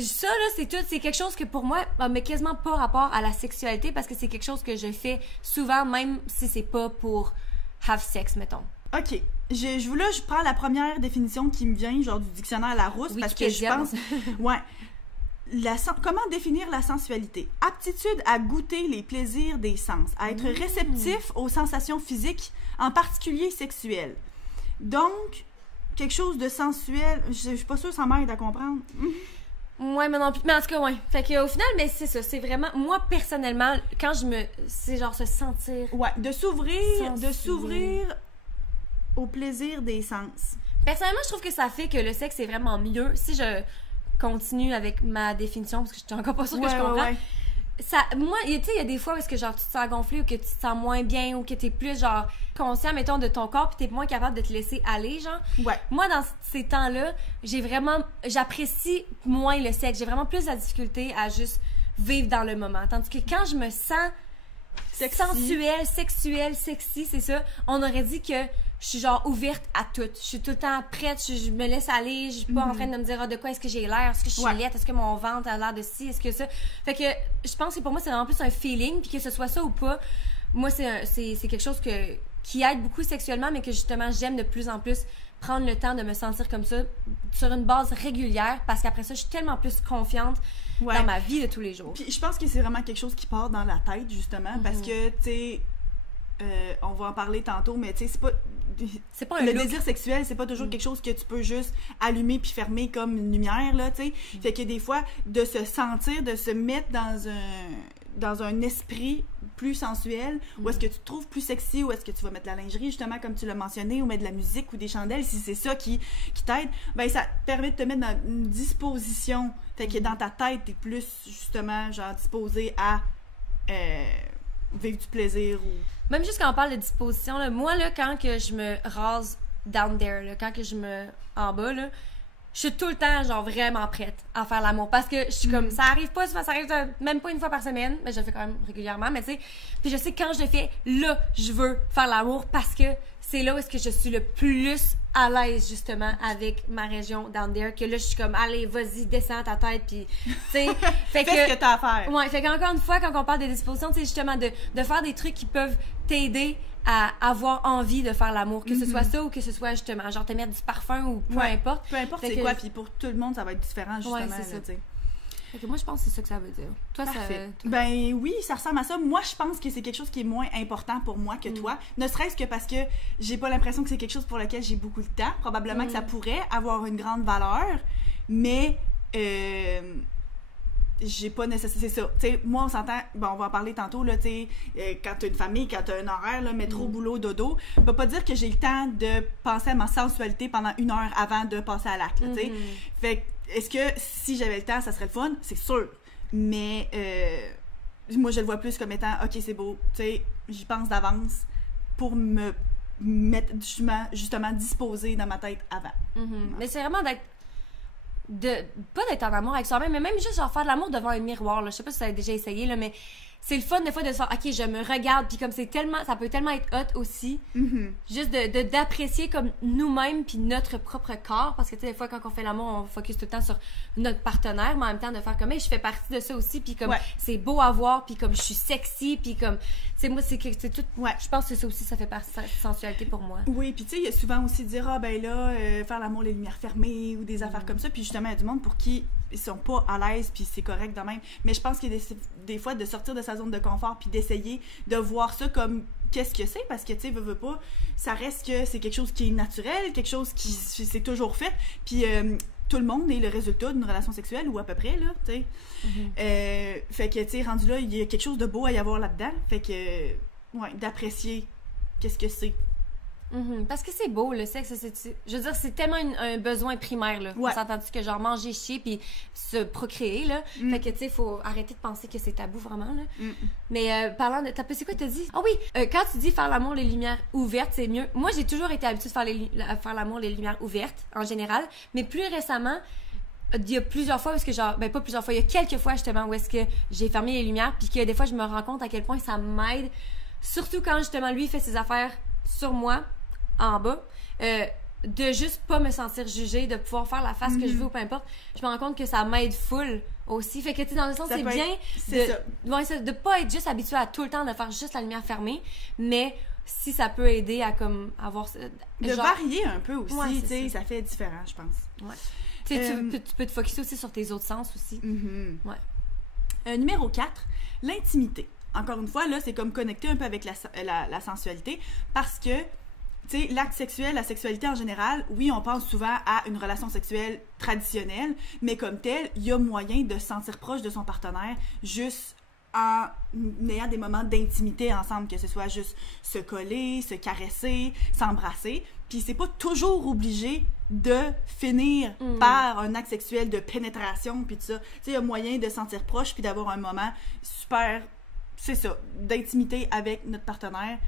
ça, là, c'est quelque chose que pour moi n'a quasiment pas rapport à la sexualité parce que c'est quelque chose que je fais souvent, même si c'est pas pour have sex, mettons. OK. Je prends la première définition qui me vient, genre du dictionnaire Larousse, parce que je pense... Ouais. Comment définir la sensualité? Aptitude à goûter les plaisirs des sens, à être réceptif aux sensations physiques, en particulier sexuelles. Donc, quelque chose de sensuel, je suis pas sûre que ça m'aide à comprendre. Ouais, mais non plus. Mais en tout cas, ouais. Fait qu'au final, mais c'est ça. C'est vraiment, moi, personnellement, quand c'est genre se sentir. Ouais, de s'ouvrir au plaisir des sens. Personnellement, je trouve que ça fait que le sexe est vraiment mieux. Si je continue avec ma définition, parce que je suis encore pas sûre que je comprends. Ouais. Moi, tu sais, il y a des fois où est-ce que genre tu te sens gonflé ou que tu te sens moins bien ou que t'es plus genre conscient, mettons, de ton corps puis t'es moins capable de te laisser aller, genre. Ouais. Moi, dans ces temps-là, j'apprécie moins le sexe. J'ai vraiment plus la difficulté à juste vivre dans le moment. Tandis que quand je me sens sensuelle, sexuelle, sexy, c'est ça, on aurait dit que je suis genre ouverte à tout. Je suis tout le temps prête, je me laisse aller, je suis pas en train de me dire de quoi est-ce que j'ai l'air, est-ce que je suis laide, est-ce que mon ventre a l'air de ci, est-ce que ça. Fait que je pense que pour moi c'est vraiment plus un feeling, puis que ce soit ça ou pas, moi c'est quelque chose qui aide beaucoup sexuellement, mais que justement j'aime de plus en plus prendre le temps de me sentir comme ça sur une base régulière, parce qu'après ça je suis tellement plus confiante dans ma vie de tous les jours. Puis je pense que c'est vraiment quelque chose qui part dans la tête justement, parce que tu sais on va en parler tantôt, mais tu sais, c'est pas le désir sexuel, c'est pas toujours quelque chose que tu peux juste allumer puis fermer comme une lumière, là, tu sais. Fait que des fois, de se sentir, de se mettre dans un esprit plus sensuel, où est-ce que tu te trouves plus sexy, où est-ce que tu vas mettre la lingerie, justement, comme tu l'as mentionné, ou mettre de la musique ou des chandelles, si c'est ça qui t'aide, ben ça te permet de te mettre dans une disposition. Fait que dans ta tête, t'es plus, justement, genre, disposé à vivre du plaisir ou... Même juste quand on parle de disposition, là, moi, là, quand que je me rase down there, là, quand que je me... en bas, là, je suis tout le temps, genre, vraiment prête à faire l'amour. Parce que je suis comme... Ça arrive pas souvent, ça arrive même pas une fois par semaine, mais je le fais quand même régulièrement, mais tu sais... Puis je sais que quand je le fais, là, je veux faire l'amour parce que c'est là où est-ce que je suis le plus à l'aise, justement, avec ma région down there, que là, je suis comme, allez, vas-y, descends ta tête, puis, tu sais... Fais ce que t'as à faire. Ouais, fait qu'encore une fois, quand on parle de disposition, c'est justement de faire des trucs qui peuvent t'aider à avoir envie de faire l'amour, que ce soit ça ou que ce soit justement genre te mettre du parfum ou peu importe. Peu importe c'est quoi, puis pour tout le monde ça va être différent justement. Ouais, c'est ça. Fait que moi, je pense que c'est ça que ça veut dire. Toi, Parfait. ça... Ben oui, ça ressemble à ça. Moi, je pense que c'est quelque chose qui est moins important pour moi que toi. Ne serait-ce que parce que j'ai pas l'impression que c'est quelque chose pour lequel j'ai beaucoup de temps. Probablement que ça pourrait avoir une grande valeur, mais j'ai pas nécessairement... C'est ça. T'sais, moi, on s'entend... Bon, on va en parler tantôt, là, quand t'as une famille, quand t'as un horaire, là, métro, boulot, dodo, je peux pas dire que j'ai le temps de penser à ma sensualité pendant 1 heure avant de passer à l'acte, tu sais. Fait que, est-ce que si j'avais le temps, ça serait le fun? C'est sûr. Mais moi, je le vois plus comme étant, OK, c'est beau, tu sais, j'y pense d'avance pour me mettre justement disposée dans ma tête avant. Mais c'est vraiment d'être... pas d'être en amour avec soi-même, mais même juste genre faire de l'amour devant un miroir, là. Je sais pas si tu as déjà essayé, là, mais c'est le fun des fois de se faire, OK, je me regarde, puis comme c'est tellement, ça peut tellement être hot aussi, juste d'apprécier comme nous-mêmes puis notre propre corps, parce que tu sais, des fois quand on fait l'amour, on focus tout le temps sur notre partenaire, mais en même temps de faire comme, hey, je fais partie de ça aussi, puis comme c'est beau à voir, puis comme je suis sexy, puis comme, tu sais, moi c'est tout, je pense que ça aussi, ça fait partie de la sensualité pour moi. Oui, puis tu sais, il y a souvent aussi dire, ah ben là, faire l'amour les lumières fermées, ou des affaires comme ça, puis justement, il y a du monde pour qui ils sont pas à l'aise, puis c'est correct de même. Mais je pense qu'il y a des fois de sortir de sa zone de confort, puis d'essayer de voir ça comme qu'est-ce que c'est, parce que tu sais, veux pas, ça reste que c'est quelque chose qui est naturel, quelque chose qui c'est toujours fait, puis tout le monde est le résultat d'une relation sexuelle, ou à peu près, là, tu sais. Fait que, tu sais, rendu là, il y a quelque chose de beau à y avoir là-dedans, fait que, ouais, d'apprécier qu'est-ce que c'est. Parce que c'est beau, le sexe, je veux dire, c'est tellement un besoin primaire, là. On s'entend-tu que genre manger, chier, puis se procréer, là. Fait que, tu sais, faut arrêter de penser que c'est tabou, vraiment, là. Mais parlant de... C'est quoi t'as dit? Ah oui! Quand tu dis faire l'amour les lumières ouvertes, c'est mieux. Moi, j'ai toujours été habituée de faire l'amour les lumières ouvertes, en général. Mais plus récemment, il y a plusieurs fois, parce que genre... Ben, pas plusieurs fois, il y a quelques fois, justement, où est-ce que j'ai fermé les lumières, puis que des fois, je me rends compte à quel point ça m'aide. Surtout quand, justement, lui, il fait ses affaires sur moi, en bas, de juste pas me sentir jugée, de pouvoir faire la face que je veux ou peu importe. Je me rends compte que ça m'aide full aussi. Fait que, tu sais, dans le sens, c'est bien de pas être juste habitué à tout le temps de faire juste la lumière fermée, mais si ça peut aider à comme avoir... de varier un peu aussi, tu sais, ça fait différent, je pense. Ouais. Tu sais, tu peux te focusser aussi sur tes autres sens aussi. Numéro 4, l'intimité. Encore une fois, là, c'est comme connecter un peu avec la sensualité, parce que tu sais, l'acte sexuel, la sexualité en général, oui, on pense souvent à une relation sexuelle traditionnelle, mais comme telle, il y a moyen de se sentir proche de son partenaire juste en ayant des moments d'intimité ensemble, que ce soit juste se coller, se caresser, s'embrasser. Puis c'est pas toujours obligé de finir par un acte sexuel de pénétration, puis tout ça. Tu sais, il y a moyen de se sentir proche, puis d'avoir un moment super, c'est ça, d'intimité avec notre partenaire.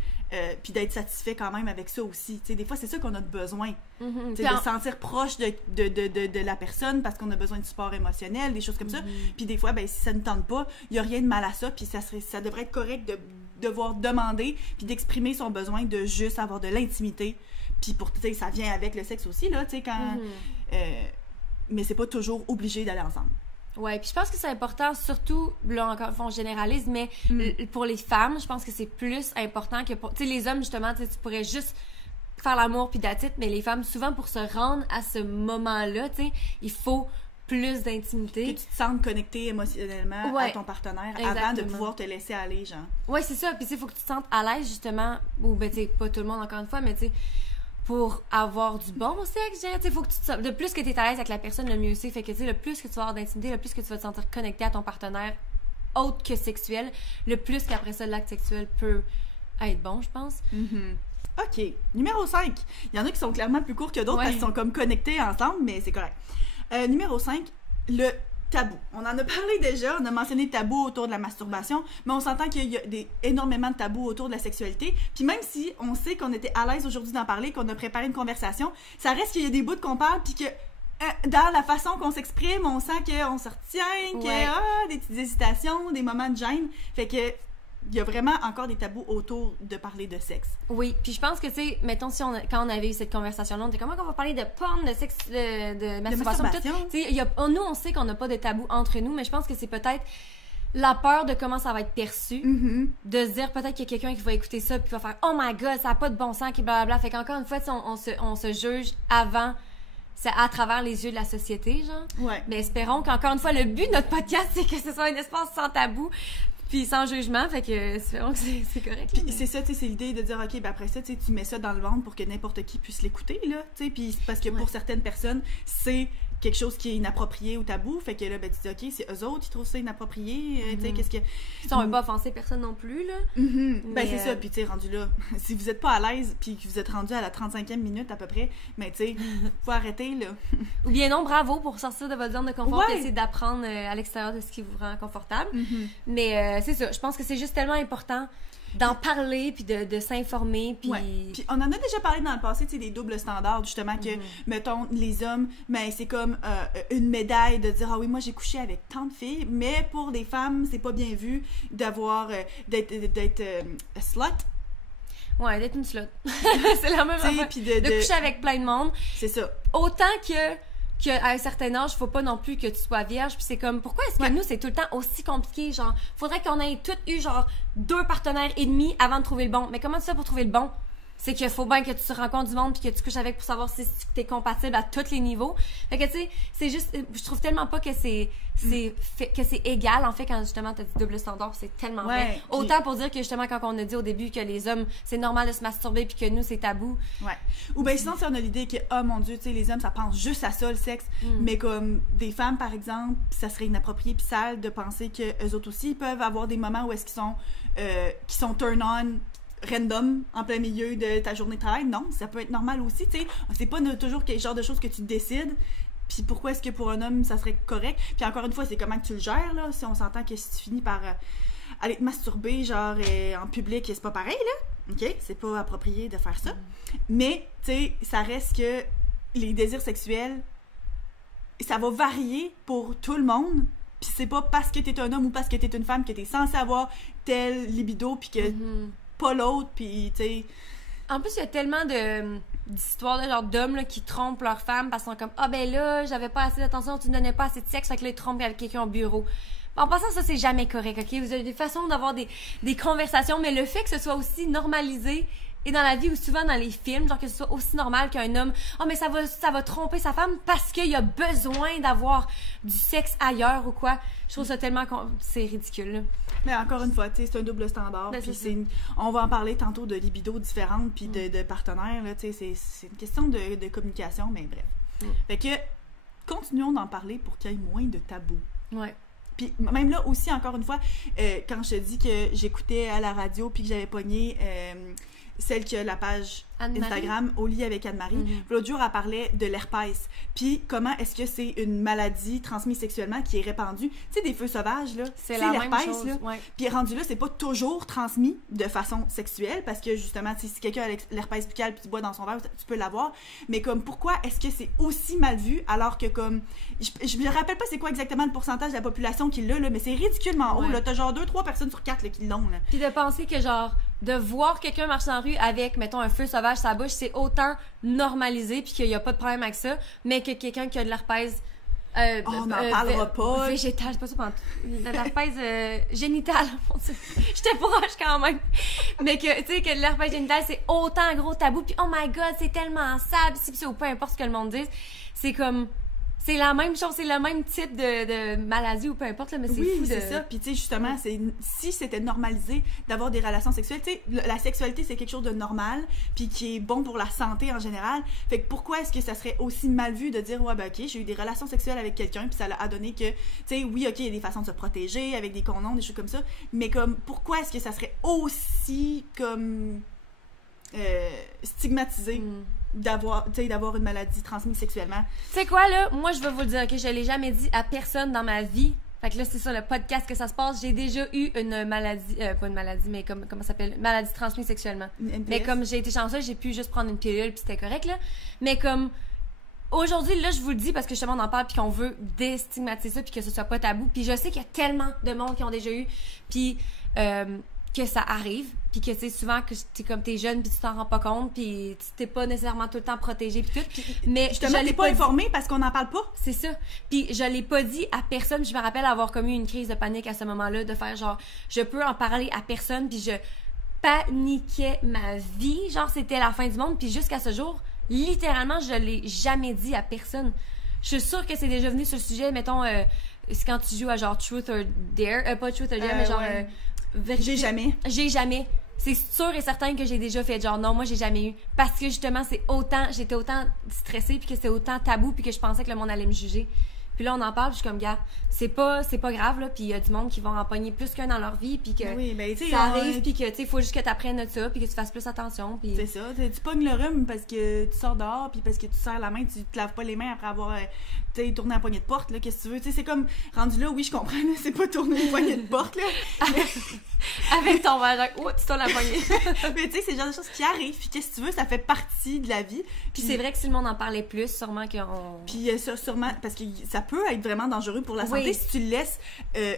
Puis d'être satisfait quand même avec ça aussi. T'sais, des fois, c'est ça qu'on a besoin. De se sentir proche de la personne parce qu'on a besoin de support émotionnel, des choses comme ça. Puis des fois, ben, si ça ne tente pas, il n'y a rien de mal à ça. Puis ça devrait être correct de devoir demander puis d'exprimer son besoin de juste avoir de l'intimité. Puis pour, ça vient avec le sexe aussi, là, tu sais, quand... mais c'est pas toujours obligé d'aller ensemble. Ouais, puis je pense que c'est important, surtout, là encore une fois on généralise, mais pour les femmes, je pense que c'est plus important que pour... Tu sais, les hommes, justement, tu pourrais juste faire l'amour puis that's it, mais les femmes, souvent, pour se rendre à ce moment-là, tu sais, il faut plus d'intimité. Que tu te sentes connecté émotionnellement à ton partenaire avant de pouvoir te laisser aller, genre. Ouais, c'est ça, puis tu sais, il faut que tu te sentes à l'aise, justement, ou ben, tu sais, pas tout le monde, encore une fois, mais tu sais, pour avoir du bon sexe, je dirais, tu sais, faut que tu te sens... Le plus que tu es à l'aise avec la personne, le mieux c'est. Fait que, tu sais, le plus que tu vas avoir d'intimité, le plus que tu vas te sentir connecté à ton partenaire, autre que sexuel, le plus qu'après ça, l'acte sexuel peut être bon, je pense. OK. Numéro 5. Il y en a qui sont clairement plus courts que d'autres parce qu'ils sont comme connectés ensemble, mais c'est correct. Numéro 5, le tabou. On en a parlé déjà, on a mentionné tabou autour de la masturbation, mais on s'entend qu'il y a énormément de tabous autour de la sexualité. Puis même si on sait qu'on était à l'aise aujourd'hui d'en parler, qu'on a préparé une conversation, ça reste qu'il y a des bouts qu'on parle, puis que dans la façon qu'on s'exprime, on sent qu'on se retient, qu'il y a des petites hésitations, des moments de gêne. Fait que il y a vraiment encore des tabous autour de parler de sexe. Oui, puis je pense que, tu sais, mettons, quand on avait eu cette conversation-là, on était comment qu'on va parler de porn, de sexe, de masturbation, tout. Tu sais, nous, on sait qu'on n'a pas de tabou entre nous, mais je pense que c'est peut-être la peur de comment ça va être perçu, de se dire peut-être qu'il y a quelqu'un qui va écouter ça puis qui va faire « Oh my God, ça n'a pas de bon sens, qui blablabla ». Fait qu'encore une fois, on se juge avant c'est à travers les yeux de la société, genre. Ouais. Mais espérons qu'encore une fois, le but de notre podcast, c'est que ce soit un espace sans tabou, puis sans jugement, fait que espérons que c'est correct. Puis mais... c'est ça, tu sais, c'est l'idée de dire, OK, ben après ça, tu sais, tu mets ça dans le ventre pour que n'importe qui puisse l'écouter, là, tu sais, puis parce que pour certaines personnes, c'est quelque chose qui est inapproprié ou tabou, fait que là, ben, tu dis, OK, c'est eux autres qui trouvent ça inapproprié, tu sais, qu'est-ce que... Si on veut pas offenser personne non plus, là. Ben, c'est ça, puis tu sais, rendu là, si vous êtes pas à l'aise, puis que vous êtes rendu à la 35e minute à peu près, ben, tu sais, faut arrêter, là. Ou bien non, bravo pour sortir de votre zone de confort et Ouais. essayer d'apprendre à l'extérieur de ce qui vous rend confortable. Mais c'est ça, je pense que c'est juste tellement important d'en parler, puis de s'informer, puis... Ouais. Puis on en a déjà parlé dans le passé, tu sais, des doubles standards, justement, que, mettons, les hommes, ben, c'est comme une médaille de dire, ah oui, moi, j'ai couché avec tant de filles, mais pour des femmes, c'est pas bien vu d'avoir, d'être slut. Ouais, d'être une slot. C'est la même Tu sais, affaire. puis De coucher avec plein de monde. C'est ça. Autant qu'à un certain âge, faut pas non plus que tu sois vierge. Puis c'est comme, pourquoi est-ce que nous, c'est tout le temps aussi compliqué? Genre, faudrait qu'on ait toutes eu, genre, 2 partenaires et demi avant de trouver le bon. Mais comment tu fais pour trouver le bon? C'est qu'il faut bien que tu rencontres du monde puis que tu couches avec pour savoir si t'es compatible à tous les niveaux. Fait que, tu sais, c'est juste... Je trouve tellement pas que c'est égal, en fait, quand, justement, t'as dit double standard, c'est tellement vrai. Puis... Autant pour dire que, justement, quand on a dit au début que les hommes, c'est normal de se masturber puis que nous, c'est tabou. Ouais. Ou bien sinon, si on a l'idée que, oh mon Dieu, tu sais, les hommes, ça pense juste à ça, le sexe. Mais comme des femmes, par exemple, ça serait inapproprié puis sale de penser que eux autres aussi peuvent avoir des moments où est-ce qu'ils sont turn-on random en plein milieu de ta journée de travail. Non, ça peut être normal aussi, tu sais. C'est pas toujours quel genre de choses que tu décides. Puis pourquoi est-ce que pour un homme, ça serait correct? Puis encore une fois, c'est comment que tu le gères, là. Si on s'entend que si tu finis par aller te masturber, genre, en public, c'est pas pareil, là. OK? C'est pas approprié de faire ça. Mais, tu sais, ça reste que les désirs sexuels, ça va varier pour tout le monde. Puis c'est pas parce que t'es un homme ou parce que t'es une femme que t'es censé avoir tel libido, puis que pas l'autre, puis, tu sais... En plus, il y a tellement d'histoires de genre d'hommes là, qui trompent leurs femmes parce qu'ils sont comme « Ah ben là, j'avais pas assez d'attention, tu ne donnais pas assez de sexe, fait que là, ils trompent avec quelqu'un au bureau. » En passant, ça, c'est jamais correct, OK? Vous avez des façons d'avoir des conversations, mais le fait que ce soit aussi normalisé et dans la vie ou souvent dans les films, genre que ce soit aussi normal qu'un homme « Oh, mais ça va tromper sa femme parce qu'il a besoin d'avoir du sexe ailleurs ou quoi. » Je trouve ça tellement... C'est ridicule, là. Mais encore une fois, tu sais, c'est un double standard. Ben, Puis on va en parler tantôt de libido différentes, puis de partenaires, là, tu sais, c'est une question de communication, mais bref. Fait que, continuons d'en parler pour qu'il y ait moins de tabous. Ouais. Puis même là aussi, encore une fois, quand je te dis que j'écoutais à la radio puis que j'avais pogné celle qui a la page Instagram Au lit avec Anne-Marie, l'autre jour, elle parlait de l'herpès. Puis comment est-ce que c'est une maladie transmise sexuellement qui est répandue. Tu sais, des feux sauvages, là, c'est la même chose, là. Ouais. Puis rendu là, c'est pas toujours transmis de façon sexuelle parce que justement, si quelqu'un a l'herpès buccal puis tu bois dans son verre, tu peux l'avoir. Mais comme, pourquoi est-ce que c'est aussi mal vu alors que comme... Je me rappelle pas c'est quoi exactement le pourcentage de la population qui l'a, là, mais c'est ridiculement haut, là. T'as genre 2-3 personnes sur 4 là, qui l'ont, là. Puis de penser que genre, de voir quelqu'un marcher dans la rue avec, mettons, un feu sauvage sur sa bouche, c'est autant normalisé puis qu'il y a pas de problème avec ça, mais que quelqu'un qui a de l'herpès on n'en parlera pas. Végétal, c'est pas ça, l'herpès génital. J'étais proche quand même. Mais que, tu sais, que l'herpès génital, c'est autant un gros tabou. Puis, oh my god, c'est tellement sale, si ou peu importe ce que le monde dise. C'est comme... C'est la même chose, c'est le même type de maladie ou peu importe, là, mais c'est fou de... c'est ça. Puis tu sais, justement, si c'était normalisé d'avoir des relations sexuelles, tu sais, la sexualité, c'est quelque chose de normal, puis qui est bon pour la santé en général. Fait que pourquoi est-ce que ça serait aussi mal vu de dire, ouais, ben ok, j'ai eu des relations sexuelles avec quelqu'un, puis ça a donné que, tu sais, oui, ok, il y a des façons de se protéger avec des condoms, des choses comme ça, mais comme, pourquoi est-ce que ça serait aussi, comme, stigmatisé d'avoir une maladie transmise sexuellement? Tu sais quoi, là? Moi, je vais vous le dire, OK? Je l'ai jamais dit à personne dans ma vie. Fait que là, c'est ça, le podcast que ça se passe. J'ai déjà eu une maladie... pas une maladie, mais comment ça s'appelle? Maladie transmise sexuellement. Mais comme j'ai été chanceuse, j'ai pu juste prendre une pilule, puis c'était correct, là. Mais comme... Aujourd'hui, là, je vous le dis parce que justement, on en parle puis qu'on veut déstigmatiser ça puis que ce soit pas tabou. Puis je sais qu'il y a tellement de monde qui ont déjà eu, puis que ça arrive, puis que tu sais souvent que t'es jeune puis tu t'en rends pas compte puis tu t'es pas nécessairement tout le temps protégé puis tout. Mais justement, t'es pas informé parce qu'on n'en parle pas. C'est ça. Puis je l'ai pas dit à personne. Je me rappelle avoir comme eu une crise de panique à ce moment-là, de faire genre, je peux en parler à personne, puis je paniquais ma vie, genre c'était la fin du monde, puis jusqu'à ce jour, littéralement, je l'ai jamais dit à personne. Je suis sûre que c'est déjà venu sur le sujet, mettons, c'est quand tu joues à genre Truth or Dare, pas Truth or Dare, mais genre... ouais. Vérité. J'ai jamais. C'est sûr et certain que j'ai déjà fait genre non, moi j'ai jamais eu. Parce que justement, j'étais autant stressée, puis que c'était autant tabou, puis que je pensais que le monde allait me juger. Puis là, on en parle, puis je suis comme, gars, c'est pas grave, là, puis il y a du monde qui vont en pogner plus qu'un dans leur vie, puis que oui, ben, ça arrive, puis que, tu sais, faut juste que t'apprennes de ça, puis que tu fasses plus attention, puis... C'est ça, tu pognes le rhume parce que tu sors dehors, puis parce que tu serres la main, tu te laves pas les mains après avoir, tu sais, tourné la poignée de porte, là, qu'est-ce que tu veux, tu sais, c'est comme, rendu là, oui, je comprends, là, c'est pas tourner une poignée de porte, là. Avec ton verre, genre, tu tournes la poignée. Mais tu sais, c'est le genre de choses qui arrivent, puis qu'est-ce que tu veux, ça fait partie de la vie. Puis c'est vrai que si le monde en parlait plus, sûrement qu'on... Puis sûrement, parce que ça peut être vraiment dangereux pour la santé oui. si tu laisses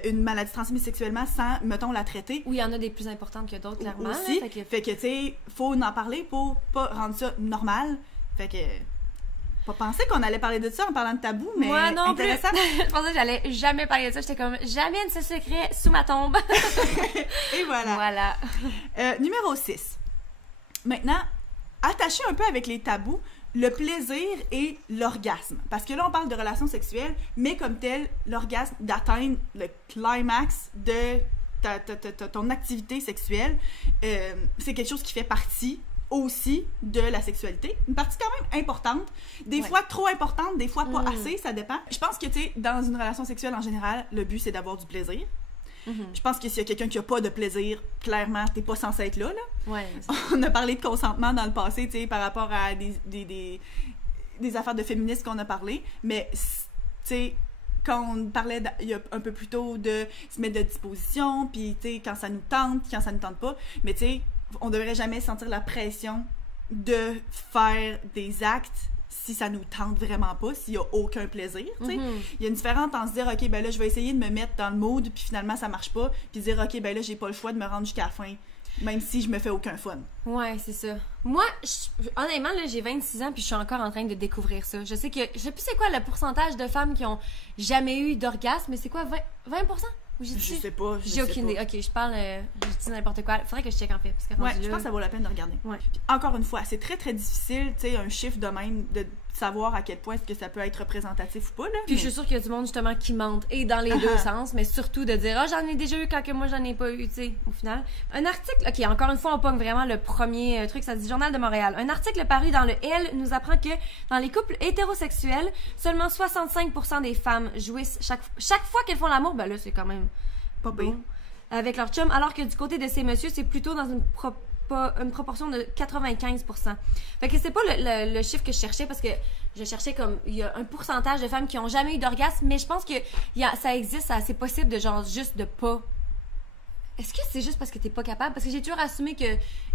une maladie transmise sexuellement sans, mettons, la traiter. Oui, il y en a des plus importantes que d'autres, clairement. Aussi, là, fait que tu sais, faut en parler pour pas rendre ça normal. Fait que... Pas pensé qu'on allait parler de ça en parlant de tabou, mais moi non intéressant. Plus. Je pensais que j'allais jamais parler de ça. J'étais comme, j'amène ce secret sous ma tombe. Et voilà. Numéro 6. Maintenant, attaché un peu avec les tabous, le plaisir et l'orgasme. Parce que là, on parle de relations sexuelles, mais comme tel, l'orgasme, d'atteindre le climax de ton activité sexuelle, c'est quelque chose qui fait partie aussi de la sexualité. Une partie quand même importante. Des fois trop importante, des fois pas assez, ça dépend. Je pense que, tu sais, dans une relation sexuelle en général, le but, c'est d'avoir du plaisir. Je pense que s'il y a quelqu'un qui a pas de plaisir, clairement, t'es pas censé être là. Ouais, on a parlé de consentement dans le passé, tu sais, par rapport à des affaires de féministes qu'on a parlé, mais, tu sais, quand on parlait il y a un peu plus tôt de se mettre de disposition, puis, tu sais, quand ça nous tente, quand ça nous tente pas, mais, tu sais, on devrait jamais sentir la pression de faire des actes si ça nous tente vraiment pas, s'il y a aucun plaisir, tu sais. Il y a une différence en se dire, OK, ben là, je vais essayer de me mettre dans le mood, puis finalement, ça marche pas, puis dire, OK, ben là, j'ai pas le choix de me rendre jusqu'à la fin, même si je me fais aucun fun. Ouais, c'est ça. Moi, honnêtement, là, j'ai 26 ans, puis je suis encore en train de découvrir ça. Je sais sais plus c'est quoi le pourcentage de femmes qui ont jamais eu d'orgasme, mais c'est quoi, 20%? Je sais pas. J'ai aucune idée. Ok, je dis n'importe quoi. Faudrait que je check en fait. Parce que je pense que ça vaut la peine de regarder. Ouais. Puis, encore une fois, c'est très très difficile, tu sais, un chiffre de même, de savoir à quel point est-ce que ça peut être représentatif ou pas, là. Puis je suis sûre qu'il y a du monde justement qui mente, et dans les deux sens, mais surtout de dire, j'en ai déjà eu quand que moi j'en ai pas eu, tu sais, au final. Un article, ok, encore une fois, on pogne vraiment le premier truc, ça dit Journal de Montréal. Un article paru dans le Elle nous apprend que dans les couples hétérosexuels, seulement 65% des femmes jouissent chaque fois qu'elles font l'amour, ben là, c'est quand même pas bon, avec leur chum, alors que du côté de ces messieurs, c'est plutôt dans une proportion de 95%. Fait que c'est pas le chiffre que je cherchais, parce que je cherchais comme, il y a un pourcentage de femmes qui ont jamais eu d'orgasme, mais je pense que ça existe, c'est possible de genre juste de pas... Est-ce que c'est juste parce que t'es pas capable? Parce que j'ai toujours assumé que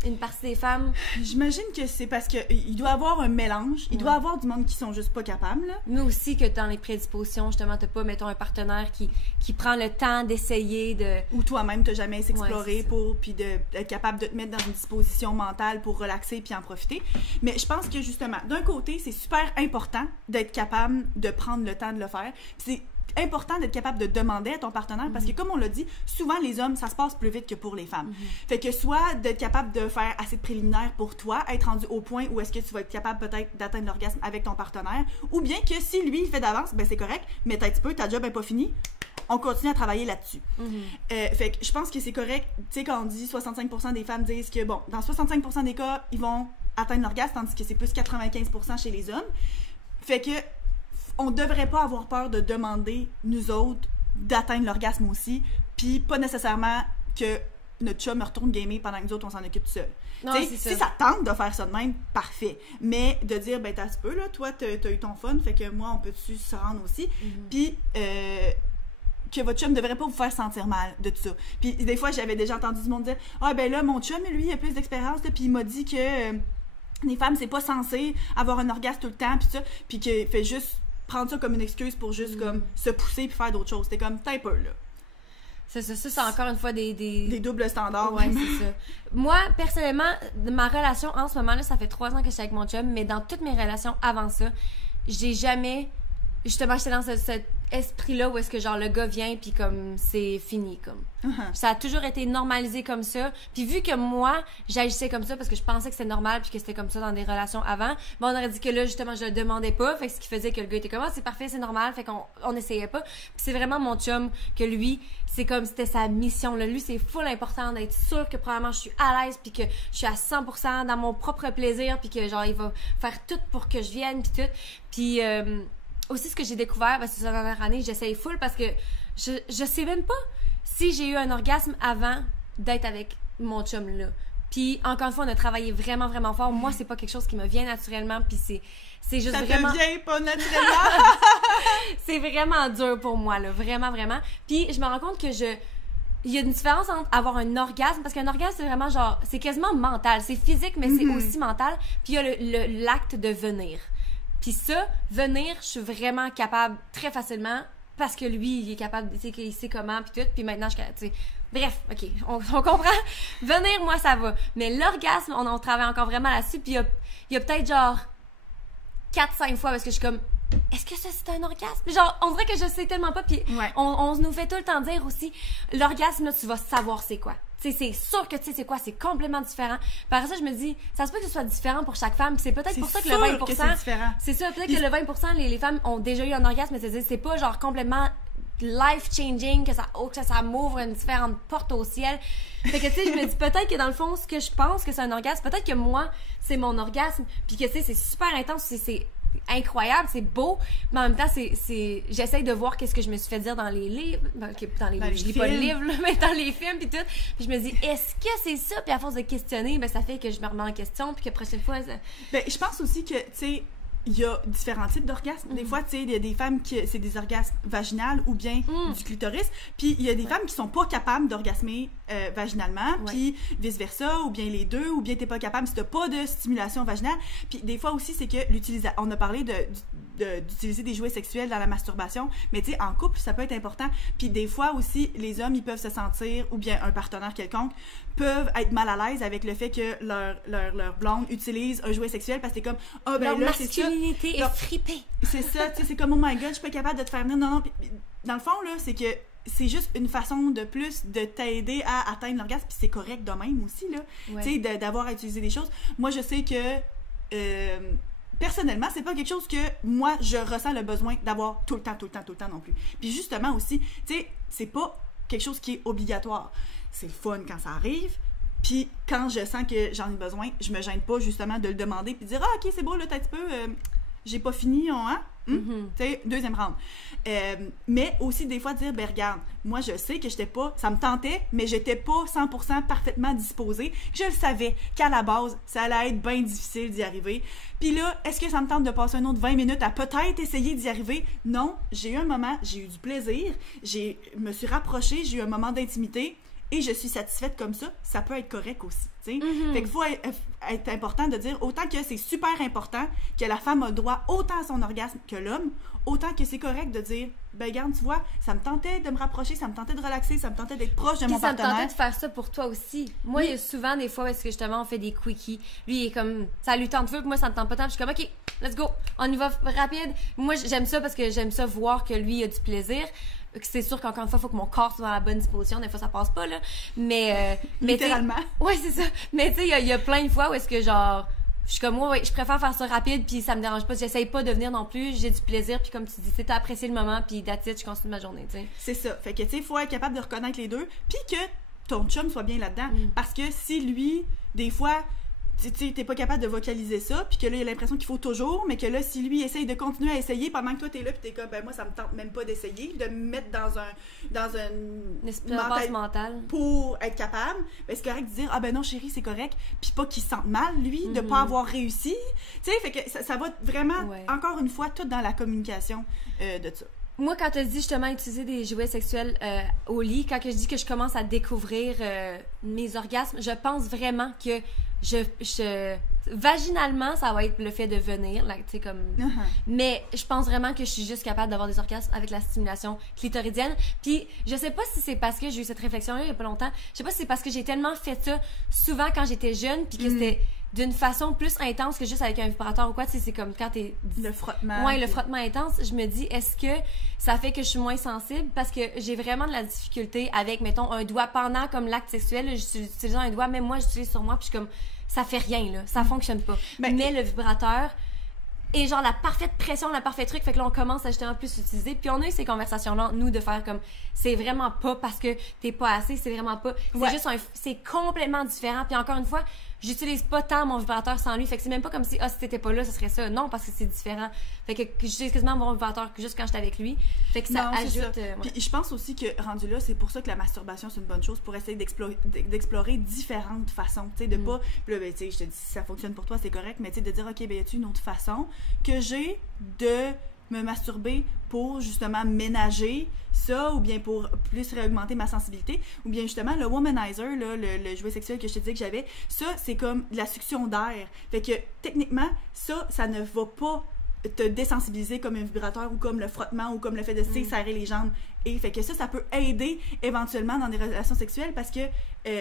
une partie des femmes... J'imagine que c'est parce que il doit y avoir un mélange. Il doit y avoir du monde qui sont juste pas capables, là. Mais aussi que dans les prédispositions, justement, t'as pas, mettons, un partenaire qui prend le temps d'essayer de... Ou toi-même, t'as jamais s'explorer puis d'être capable de te mettre dans une disposition mentale pour relaxer puis en profiter. Mais je pense que, justement, d'un côté, c'est super important d'être capable de prendre le temps de le faire. Puis c'est important d'être capable de demander à ton partenaire, parce que comme on l'a dit, souvent les hommes, ça se passe plus vite que pour les femmes. Fait que soit d'être capable de faire assez de préliminaires pour toi, être rendu au point où est-ce que tu vas être capable peut-être d'atteindre l'orgasme avec ton partenaire, ou bien que si lui il fait d'avance, ben c'est correct, mais t'as un petit peu, ta job est pas finie, on continue à travailler là-dessus. Fait que je pense que c'est correct, tu sais, quand on dit 65% des femmes disent que, bon, dans 65% des cas, ils vont atteindre l'orgasme, tandis que c'est plus 95% chez les hommes. Fait que on devrait pas avoir peur de demander, nous autres, d'atteindre l'orgasme aussi, puis pas nécessairement que notre chum me retourne gamer pendant que nous autres, on s'en occupe tout seul. Si ça tente de faire ça de même, parfait. Mais de dire, ben t'as un petit peu, là, toi, t'as eu ton fun, fait que moi, on peut-tu se rendre aussi? Puis, que votre chum ne devrait pas vous faire sentir mal de tout ça. Puis des fois, j'avais déjà entendu du monde dire, ah ben là, mon chum, lui, il a plus d'expérience, puis il m'a dit que les femmes, c'est pas censé avoir un orgasme tout le temps, puis ça, puis qu'il fait juste prendre ça comme une excuse pour juste comme se pousser puis faire d'autres choses. C'était comme, t'as peur, là. C'est ça, c'est encore une fois des doubles standards. Ouais, c'est ça. Moi, personnellement, ma relation en ce moment-là, ça fait 3 ans que je suis avec mon chum, mais dans toutes mes relations avant ça, j'ai jamais justement, j'étais dans cet esprit-là où est-ce que genre le gars vient puis comme c'est fini comme. Ça a toujours été normalisé comme ça. Puis vu que moi, j'agissais comme ça parce que je pensais que c'était normal puis que c'était comme ça dans des relations avant, on aurait dit que là, justement, je le demandais pas. Fait que ce qui faisait que le gars était comme, c'est parfait, c'est normal. Fait qu'on essayait pas. Puis c'est vraiment mon chum que lui, c'est comme c'était sa mission. Là. Lui, c'est full important d'être sûr que premièrement, je suis à l'aise puis que je suis à 100% dans mon propre plaisir puis que genre, il va faire tout pour que je vienne puis tout. Puis aussi, ce que j'ai découvert, parce que cette dernière année, j'essaye full parce que je sais même pas si j'ai eu un orgasme avant d'être avec mon chum là. Puis encore une fois, on a travaillé vraiment, vraiment fort. Moi, c'est pas quelque chose qui me vient naturellement, puis c'est juste vraiment... Ça te vient pas naturellement! C'est vraiment dur pour moi, là. Vraiment, vraiment. Puis je me rends compte que il y a une différence entre avoir un orgasme, parce qu'un orgasme, c'est vraiment genre... C'est quasiment mental. C'est physique, mais c'est aussi mental. Puis il y a l'acte de venir. Puis ça, venir, je suis vraiment capable très facilement parce que lui, il est capable, tu sais, qu'il sait comment, puis tout. Puis maintenant, tu sais... Bref, OK, on comprend. Venir, moi, ça va. Mais l'orgasme, on travaille encore vraiment là-dessus. Puis il y a peut-être genre 4-5 fois parce que je suis comme... Est-ce que ça, c'est un orgasme? Genre, on dirait que je sais tellement pas. Puis on nous fait tout le temps dire aussi, l'orgasme, là, tu vas savoir c'est quoi. Tu sais, c'est sûr que tu sais c'est quoi, c'est complètement différent. Par ça, je me dis, ça se peut que ce soit différent pour chaque femme. Puis c'est peut-être pour ça que le 20%... que c'est différent. C'est ça, peut-être que le 20%, les femmes ont déjà eu un orgasme, mais c'est pas genre complètement life-changing, que ça m'ouvre une différente porte au ciel. Fait que, tu sais, je me dis peut-être que dans le fond, ce que je pense que c'est un orgasme, peut-être que moi, c'est mon orgasme, puis que, tu sais, c'est super intense, c'est incroyable, c'est beau, mais en même temps, j'essaye de voir qu'est-ce que je me suis fait dire dans les livres, je lis pas de livres, là, mais dans les films, puis tout, puis je me dis, est-ce que c'est ça? Puis à force de questionner, ben ça fait que je me remets en question, puis que la prochaine fois, Ben, je pense aussi que, tu sais, il y a différents types d'orgasmes. Des fois, tu sais, il y a des femmes qui c'est des orgasmes vaginales ou bien du clitoris. Puis il y a des femmes qui sont pas capables d'orgasmer vaginalement, puis vice-versa, ou bien les deux, ou bien t'es pas capable si t'as pas de stimulation vaginale. Puis des fois aussi, c'est que on a parlé d'utiliser des jouets sexuels dans la masturbation, mais tu sais, en couple, ça peut être important. Puis des fois aussi, les hommes, ils peuvent se sentir, ou bien un partenaire quelconque, peuvent être mal à l'aise avec le fait que leur blonde utilise un jouet sexuel parce que c'est comme, leur là, c'est ça. Masculinité est fripée. C'est ça, tu sais, c'est comme, oh my god, je suis pas capable de te faire venir. Non. Puis, dans le fond, là, c'est que c'est juste une façon de plus de t'aider à atteindre l'orgasme, puis c'est correct de même aussi, là. Tu sais, d'avoir à utiliser des choses. Moi, je sais que, personnellement, c'est pas quelque chose que moi, je ressens le besoin d'avoir tout le temps non plus. Puis justement aussi, tu sais, c'est pas quelque chose qui est obligatoire. C'est le fun quand ça arrive. Puis quand je sens que j'en ai besoin, je me gêne pas justement de le demander puis de dire ok, c'est beau là, t'as un petit peu j'ai pas fini, hein? Tu sais, deuxième round. Mais aussi des fois dire, ben regarde, moi je sais que j'étais pas, ça me tentait, mais j'étais pas 100% parfaitement disposée. Je le savais qu'à la base, ça allait être bien difficile d'y arriver. Puis là, est-ce que ça me tente de passer un autre 20 minutes à peut-être essayer d'y arriver? Non, j'ai eu un moment, j'ai eu du plaisir, me suis rapprochée, j'ai eu un moment d'intimité. Et je suis satisfaite comme ça peut être correct aussi, tu sais. Fait qu'il faut être important de dire, autant que c'est super important que la femme a le droit autant à son orgasme que l'homme, autant que c'est correct de dire, ben regarde, tu vois, ça me tentait de me rapprocher, ça me tentait de relaxer, ça me tentait d'être proche de mon partenaire. Ça me tentait de faire ça pour toi aussi. Moi, il y a souvent des fois parce que justement, on fait des quickies. Lui, il est comme, ça lui tente feu, puis moi, ça me tente pas tant. Puis je suis comme, OK, let's go, on y va rapide. Moi, j'aime ça parce que j'aime ça voir que lui, il a du plaisir. C'est sûr qu'encore une fois, il faut que mon corps soit dans la bonne disposition. Des fois, ça passe pas, là. Mais littéralement. Ouais, c'est ça. Mais tu sais, il y a plein de fois où est-ce que, genre, je suis comme, ouais, je préfère faire ça rapide, puis ça me dérange pas. J'essaye pas de venir non plus. J'ai du plaisir, puis comme tu dis, t'as apprécié le moment, puis that's it, je continue ma journée, tu sais. C'est ça. Fait que, tu sais, il faut être capable de reconnaître les deux, puis que ton chum soit bien là-dedans. Parce que si lui, des fois, t'es pas capable de vocaliser ça, puis que là, il a l'impression qu'il faut toujours, mais que là, si lui essaye de continuer à essayer pendant que toi, t'es là, puis t'es comme, ben moi, ça me tente même pas d'essayer, de me mettre dans une espace mental pour être capable, ben c'est correct de dire, ah ben non, chérie, c'est correct, puis pas qu'il se sente mal, lui, de pas avoir réussi. Tu sais, fait que ça va vraiment, encore une fois, tout dans la communication de ça. Moi, quand tu dis justement utiliser des jouets sexuels au lit, quand je dis que je commence à découvrir mes orgasmes, je pense vraiment que vaginalement, ça va être le fait de venir, là, tu sais, comme... Mais je pense vraiment que je suis juste capable d'avoir des orgasmes avec la stimulation clitoridienne. Puis, je sais pas si c'est parce que j'ai eu cette réflexion-là il y a pas longtemps, je sais pas si c'est parce que j'ai tellement fait ça souvent quand j'étais jeune, puis que d'une façon plus intense que juste avec un vibrateur ou quoi, tu sais, c'est comme quand t'es... Le frottement. Ouais, le frottement intense, je me dis, est-ce que ça fait que je suis moins sensible? Parce que j'ai vraiment de la difficulté avec, mettons, un doigt pendant comme l'acte sexuel, là, j'utilise un doigt, même moi, j'utilise sur moi, puis je suis comme, ça fait rien, là, ça fonctionne pas. Ben, mais le vibrateur... Et genre la parfaite pression, la parfaite truc, fait que là on commence à justement plus utiliser. Puis on a eu ces conversations-là, nous, de faire comme c'est vraiment pas parce que t'es pas assez, c'est vraiment pas. C'est juste c'est complètement différent. Puis encore une fois, j'utilise pas tant mon vibrateur sans lui. Fait que c'est même pas comme si si t'étais pas là, ce serait ça. Non, parce que c'est différent. Fait que j'utilise quasiment mon vibrateur juste quand j'étais avec lui. Fait que ça ajoute. Ça. Puis je pense aussi que rendu là, c'est pour ça que la masturbation c'est une bonne chose pour essayer d'explorer différentes façons. Tu sais, de pas. Puis là, ben, tu sais, je te dis si ça fonctionne pour toi, c'est correct, mais tu sais, de dire, OK, ben, y a-tu une autre façon que j'ai de me masturber pour justement ménager ça ou bien pour plus réaugmenter ma sensibilité ou bien justement le womanizer, là, le jouet sexuel que je te disais que j'avais, ça c'est comme de la succion d'air. Fait que techniquement, ça ne va pas te désensibiliser comme un vibrateur ou comme le frottement ou comme le fait de serrer les jambes. Et fait que ça peut aider éventuellement dans des relations sexuelles parce que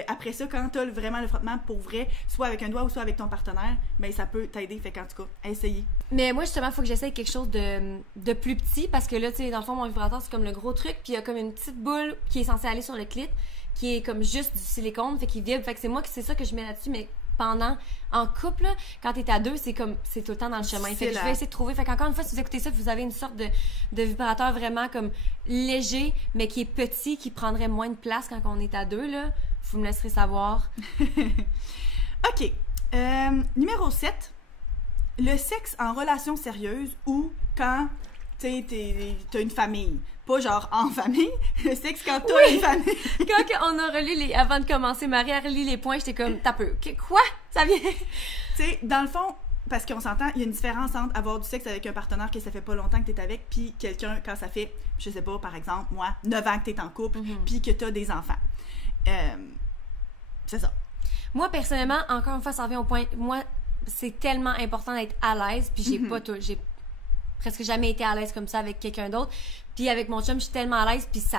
après ça, quand t'as vraiment le frottement pour vrai, soit avec un doigt ou soit avec ton partenaire, ben ça peut t'aider. Fait qu'en tout cas, essayez. Mais moi, justement, il faut que j'essaye quelque chose de plus petit parce que là, tu sais, dans le fond, mon vibrateur, c'est comme le gros truc, puis il y a comme une petite boule qui est censée aller sur le clit, qui est comme juste du silicone, fait qu'il vibre. Fait que c'est ça que je mets là-dessus, mais en couple, là, quand t'es à deux, c'est tout le temps dans le chemin. Fait que je vais essayer de trouver. Fait qu'encore une fois, si vous écoutez ça, vous avez une sorte de vibrateur vraiment comme léger, mais qui est petit, qui prendrait moins de place quand on est à deux, là. Vous me laisserez savoir. OK. Numéro 7. Le sexe en relation sérieuse ou quand t'as une famille. Pas genre en famille, le sexe quand t'as une famille. Quand on a relu avant de commencer, Marie a relu les points, j'étais comme, t'as peu. Quoi? Ça vient? Tu sais, dans le fond, parce qu'on s'entend, il y a une différence entre avoir du sexe avec un partenaire que ça fait pas longtemps que t'es avec, puis quelqu'un quand ça fait, je sais pas, par exemple, moi, 9 ans que t'es en couple, puis que t'as des enfants. C'est ça. Moi, personnellement, encore une fois, ça revient au point, moi, c'est tellement important d'être à l'aise, puis j'ai presque jamais été à l'aise comme ça avec quelqu'un d'autre. Puis avec mon chum, je suis tellement à l'aise, puis ça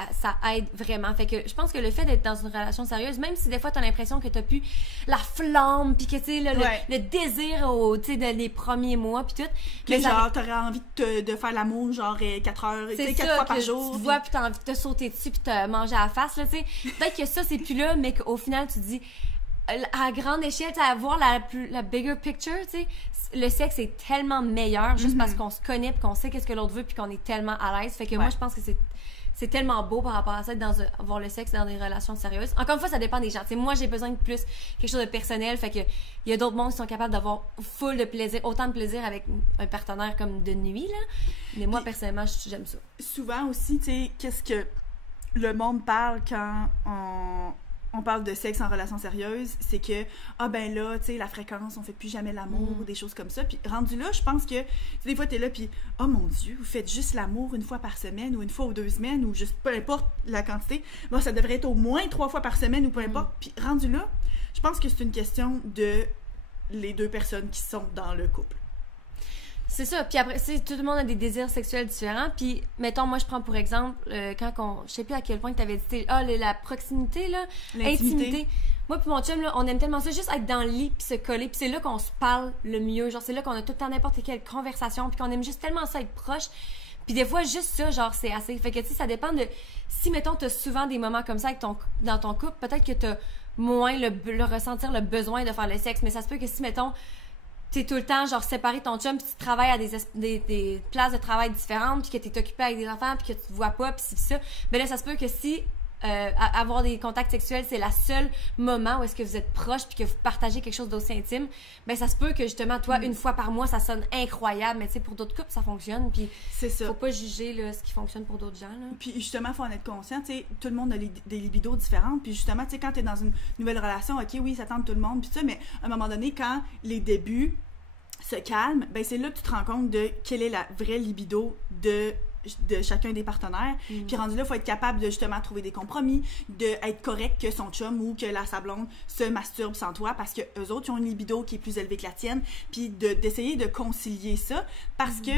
aide vraiment. Fait que je pense que le fait d'être dans une relation sérieuse, même si des fois t'as l'impression que t'as plus la flamme, puis que tu sais le désir tu sais les premiers mois puis tout, mais genre t'aurais envie de faire l'amour genre 4 heures, tu sais 4 fois par jour. Tu te vois puis t'as envie de te sauter dessus puis te manger à la face là, tu sais. Peut-être que ça c'est plus là, mais qu'au final tu te dis à grande échelle, à voir la bigger picture, tu sais, le sexe est tellement meilleur juste parce qu'on se connaît puis qu'on sait qu'est-ce que l'autre veut puis qu'on est tellement à l'aise. Fait que moi, je pense que c'est tellement beau par rapport à ça, avoir le sexe dans des relations sérieuses. Encore une fois, ça dépend des gens. T'sais, moi, j'ai besoin de plus quelque chose de personnel. Fait que il y a d'autres mondes qui sont capables d'avoir full de plaisir, autant de plaisir avec un partenaire comme de nuit, là. Mais moi, personnellement, j'aime ça. Souvent aussi, tu sais, qu'est-ce que le monde parle quand on parle de sexe en relation sérieuse, c'est que, ben là, tu sais, la fréquence, on fait plus jamais l'amour, ou des choses comme ça. Puis rendu là, je pense que, des fois, t'es là, puis, oh mon Dieu, vous faites juste l'amour une fois par semaine, ou une fois ou 2 semaines, ou juste peu importe la quantité. Bon, ça devrait être au moins 3 fois par semaine, ou peu importe. Puis rendu là, je pense que c'est une question de les 2 personnes qui sont dans le couple. C'est ça. Puis après, tout le monde a des désirs sexuels différents. Puis, mettons, moi, je prends pour exemple, je sais plus à quel point tu avais dit, la proximité, là, l'intimité. Moi puis mon chum, là, on aime tellement ça, juste être dans le lit puis se coller. Puis c'est là qu'on se parle le mieux. Genre, c'est là qu'on a tout le temps n'importe quelle conversation. Puis qu'on aime juste tellement ça être proche. Puis des fois, juste ça, genre, c'est assez. Fait que, tu sais, ça dépend de... Si, mettons, t'as souvent des moments comme ça dans ton couple, peut-être que t'as moins le ressentir le besoin de faire le sexe. Mais ça se peut que si, mettons... t'es tout le temps, genre, séparé ton chum, puis tu travailles à des places de travail différentes, puis que t'es occupé avec des enfants, puis que tu te vois pas, puis ça. Ben là, ça se peut que si avoir des contacts sexuels, c'est le seul moment où est-ce que vous êtes proches, puis que vous partagez quelque chose d'aussi intime, ben ça se peut que, justement, toi, une fois par mois, ça sonne incroyable, mais tu sais, pour d'autres couples, ça fonctionne, puis c'est ça. Faut pas juger là, ce qui fonctionne pour d'autres gens, là. Puis justement, faut en être conscient, tu sais, tout le monde a des libidos différentes, puis justement, tu sais, quand t'es dans une nouvelle relation, ok, oui, ça tente tout le monde, puis ça, mais à un moment donné, quand les débuts se calment, ben c'est là que tu te rends compte de quelle est la vraie libido de chacun des partenaires. Puis rendu là, il faut être capable de justement trouver des compromis, d'être correct que son chum ou que sa blonde se masturbe sans toi parce que eux autres, ils ont une libido qui est plus élevée que la tienne, puis d'essayer de concilier ça parce que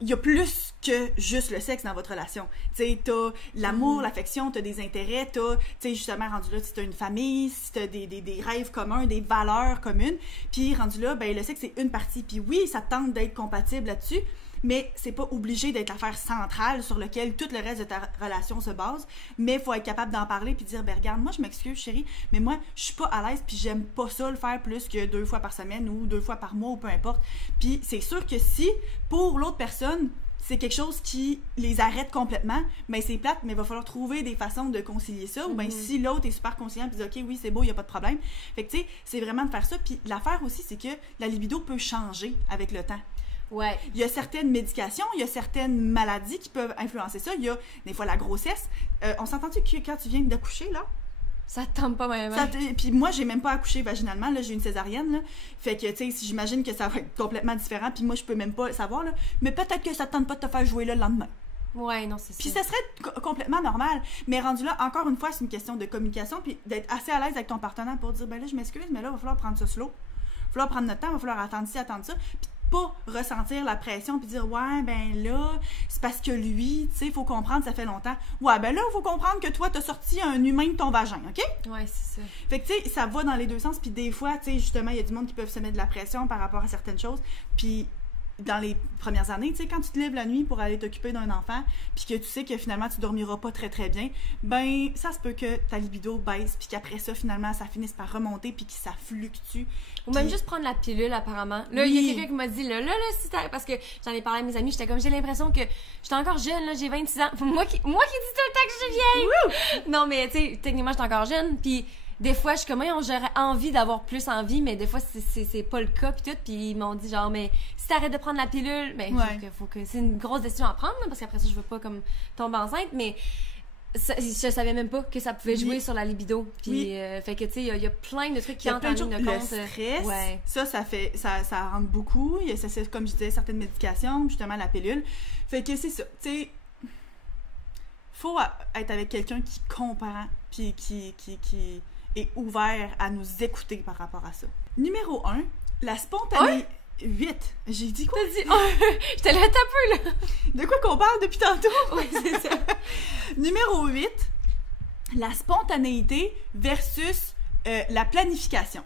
il il y a plus que juste le sexe dans votre relation. Tu sais, t'as l'amour, l'affection, t'as des intérêts, tu sais, justement, rendu là, si t'as une famille, si t'as des rêves communs, des valeurs communes, puis rendu là, ben le sexe, c'est une partie. Puis oui, ça tente d'être compatible là-dessus, mais c'est pas obligé d'être l'affaire centrale sur laquelle tout le reste de ta relation se base, mais il faut être capable d'en parler puis dire, ben regarde, moi je m'excuse chérie, mais moi je suis pas à l'aise puis j'aime pas ça le faire plus que 2 fois par semaine ou 2 fois par mois ou peu importe. Puis c'est sûr que si, pour l'autre personne, c'est quelque chose qui les arrête complètement, ben c'est plate, mais il va falloir trouver des façons de concilier ça, ou ben si l'autre est super conciliant puis dit ok oui c'est beau, il y a pas de problème. Fait que tu sais, c'est vraiment de faire ça. Puis l'affaire aussi, c'est que la libido peut changer avec le temps. Ouais. Il y a certaines médications, il y a certaines maladies qui peuvent influencer ça. Il y a des fois la grossesse. On s'entend-tu que quand tu viens d'accoucher, là? Ça te tombe pas même. Puis moi, j'ai même pas accouché vaginalement, là, j'ai une césarienne, là. Fait que, tu sais, j'imagine que ça va être complètement différent, puis moi, je peux même pas savoir, là. Mais peut-être que ça te tente pas de te faire jouer là le lendemain. Ouais, non, c'est ça. Puis ça serait complètement normal. Mais rendu là, encore une fois, c'est une question de communication, puis d'être assez à l'aise avec ton partenaire pour dire, ben là, je m'excuse, mais là, il va falloir prendre ça slow. Il va falloir prendre notre temps, il va falloir attendre ci, attendre ça. Puis pas ressentir la pression puis dire ouais ben là c'est parce que lui tu sais faut comprendre ça fait longtemps ouais ben là faut comprendre que toi t'as sorti un humain de ton vagin, ok? Ouais, c'est ça. Fait que tu sais ça va dans les deux sens, puis des fois tu sais justement il y a du monde qui peuvent se mettre de la pression par rapport à certaines choses, puis dans les premières années, tu sais, quand tu te lèves la nuit pour aller t'occuper d'un enfant, puis que tu sais que finalement tu dormiras pas très très bien, ben ça se peut que ta libido baisse, puis qu'après ça finalement ça finisse par remonter, puis que ça fluctue. Ou même juste prendre la pilule apparemment. Là, il y a quelqu'un qui m'a dit là si t'as, parce que j'en ai parlé à mes amis, j'étais comme j'ai l'impression que j'étais encore jeune là, j'ai 26 ans. Moi qui dis tout le temps que je suis vieille. Non mais tu sais, techniquement j'étais encore jeune, puis des fois, je suis comme, j'aurais envie d'avoir plus envie, mais des fois, c'est pas le cas, puis tout. Puis ils m'ont dit, genre, mais si t'arrêtes de prendre la pilule, ben, faut que c'est une grosse décision à prendre, parce qu'après ça, je veux pas, comme, tomber enceinte, mais ça, je savais même pas que ça pouvait jouer sur la libido. Puis, fait que, tu sais, il y a plein de trucs qui entrent en ligne de compte. Le stress, ça rentre beaucoup. Il y a, comme je disais, certaines médications, justement, la pilule. Fait que c'est ça, tu sais, faut être avec quelqu'un qui comprend, puis qui est ouvert à nous écouter par rapport à ça. Numéro 1, la spontanéité... 8. J'ai dit quoi? T'as dit j'étais là, t'as peu, là. De quoi qu'on parle depuis tantôt? Oui, c'est ça. Numéro 8, la spontanéité versus la planification.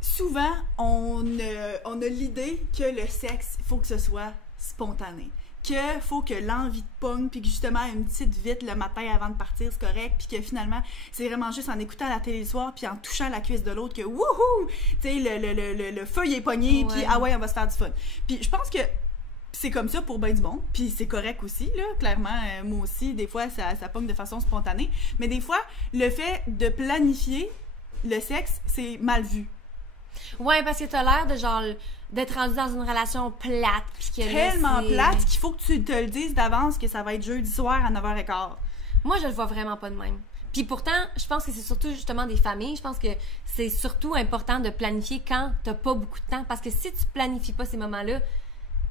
Souvent, on a l'idée que le sexe, il faut que ce soit spontané. Qu'il faut que l'envie de pogne, puis que justement une petite vite le matin avant de partir, c'est correct, puis que finalement, c'est vraiment juste en écoutant la télé le soir, puis en touchant la cuisse de l'autre que wouhou! Tu sais, le feu il est pogné, puis ah ouais, on va se faire du fun. Puis je pense que c'est comme ça pour ben du monde, puis c'est correct aussi, là, clairement, moi aussi, des fois, ça pogne de façon spontanée, mais des fois, le fait de planifier le sexe, c'est mal vu. Ouais, parce que t'as l'air de genre d'être rendu dans une relation plate. Tellement plate qu'il faut que tu te le dises d'avance que ça va être jeudi soir à 9h15. Moi, je le vois vraiment pas de même. Puis pourtant, je pense que c'est surtout justement des familles. Je pense que c'est surtout important de planifier quand t'as pas beaucoup de temps. Parce que si tu planifies pas ces moments-là,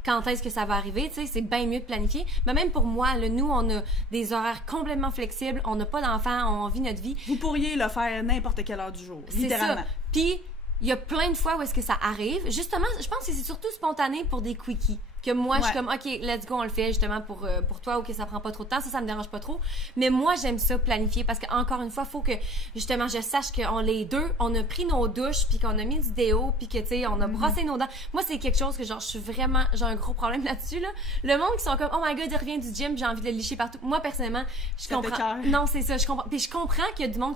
quand est-ce que ça va arriver, tu sais, c'est bien mieux de planifier. Mais même pour moi, là, nous, on a des horaires complètement flexibles. On n'a pas d'enfants, on vit notre vie. Vous pourriez le faire n'importe quelle heure du jour, littéralement. C'est ça. Puis, il y a plein de fois où est-ce que ça arrive. Justement, je pense que c'est surtout spontané pour des quickies. Que moi, je suis comme, OK, let's go, on le fait justement pour toi, ou que ça prend pas trop de temps. Ça me dérange pas trop. Mais moi, j'aime ça planifier parce qu'encore une fois, il faut que, justement, je sache qu'on les deux, on a pris nos douches, puis qu'on a mis du déo, puis que, tu sais, on a brossé nos dents. Moi, c'est quelque chose que, genre, j'ai un gros problème là-dessus, là. Le monde qui sont comme, oh my god, il revient du gym, j'ai envie de le licher partout. Moi, personnellement, je comprends. Non, c'est ça, je comprends. Puis je comprends qu'il y a du monde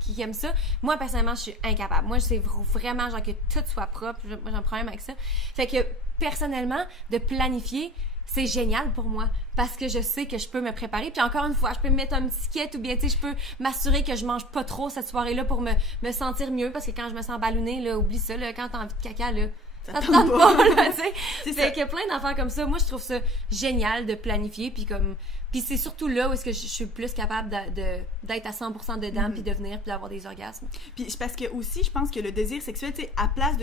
qui aime ça. Moi, personnellement, je suis incapable. Moi, c'est vraiment, genre, que tout soit propre. Moi, j'ai un problème avec ça. Fait que, personnellement, de planifier, c'est génial pour moi parce que je sais que je peux me préparer. Puis encore une fois, je peux me mettre un petit skate ou bien, tu sais, je peux m'assurer que je mange pas trop cette soirée-là pour me sentir mieux parce que quand je me sens ballonnée, là, oublie ça, là, quand t'as envie de caca, là, ça te tente pas, là, tu sais. Fait que plein d'affaires comme ça, moi, je trouve ça génial de planifier puis c'est surtout là où est-ce que je suis plus capable d'être à 100% dedans puis de venir puis d'avoir des orgasmes. Puis parce que aussi, je pense que le désir sexuel, tu sais, à place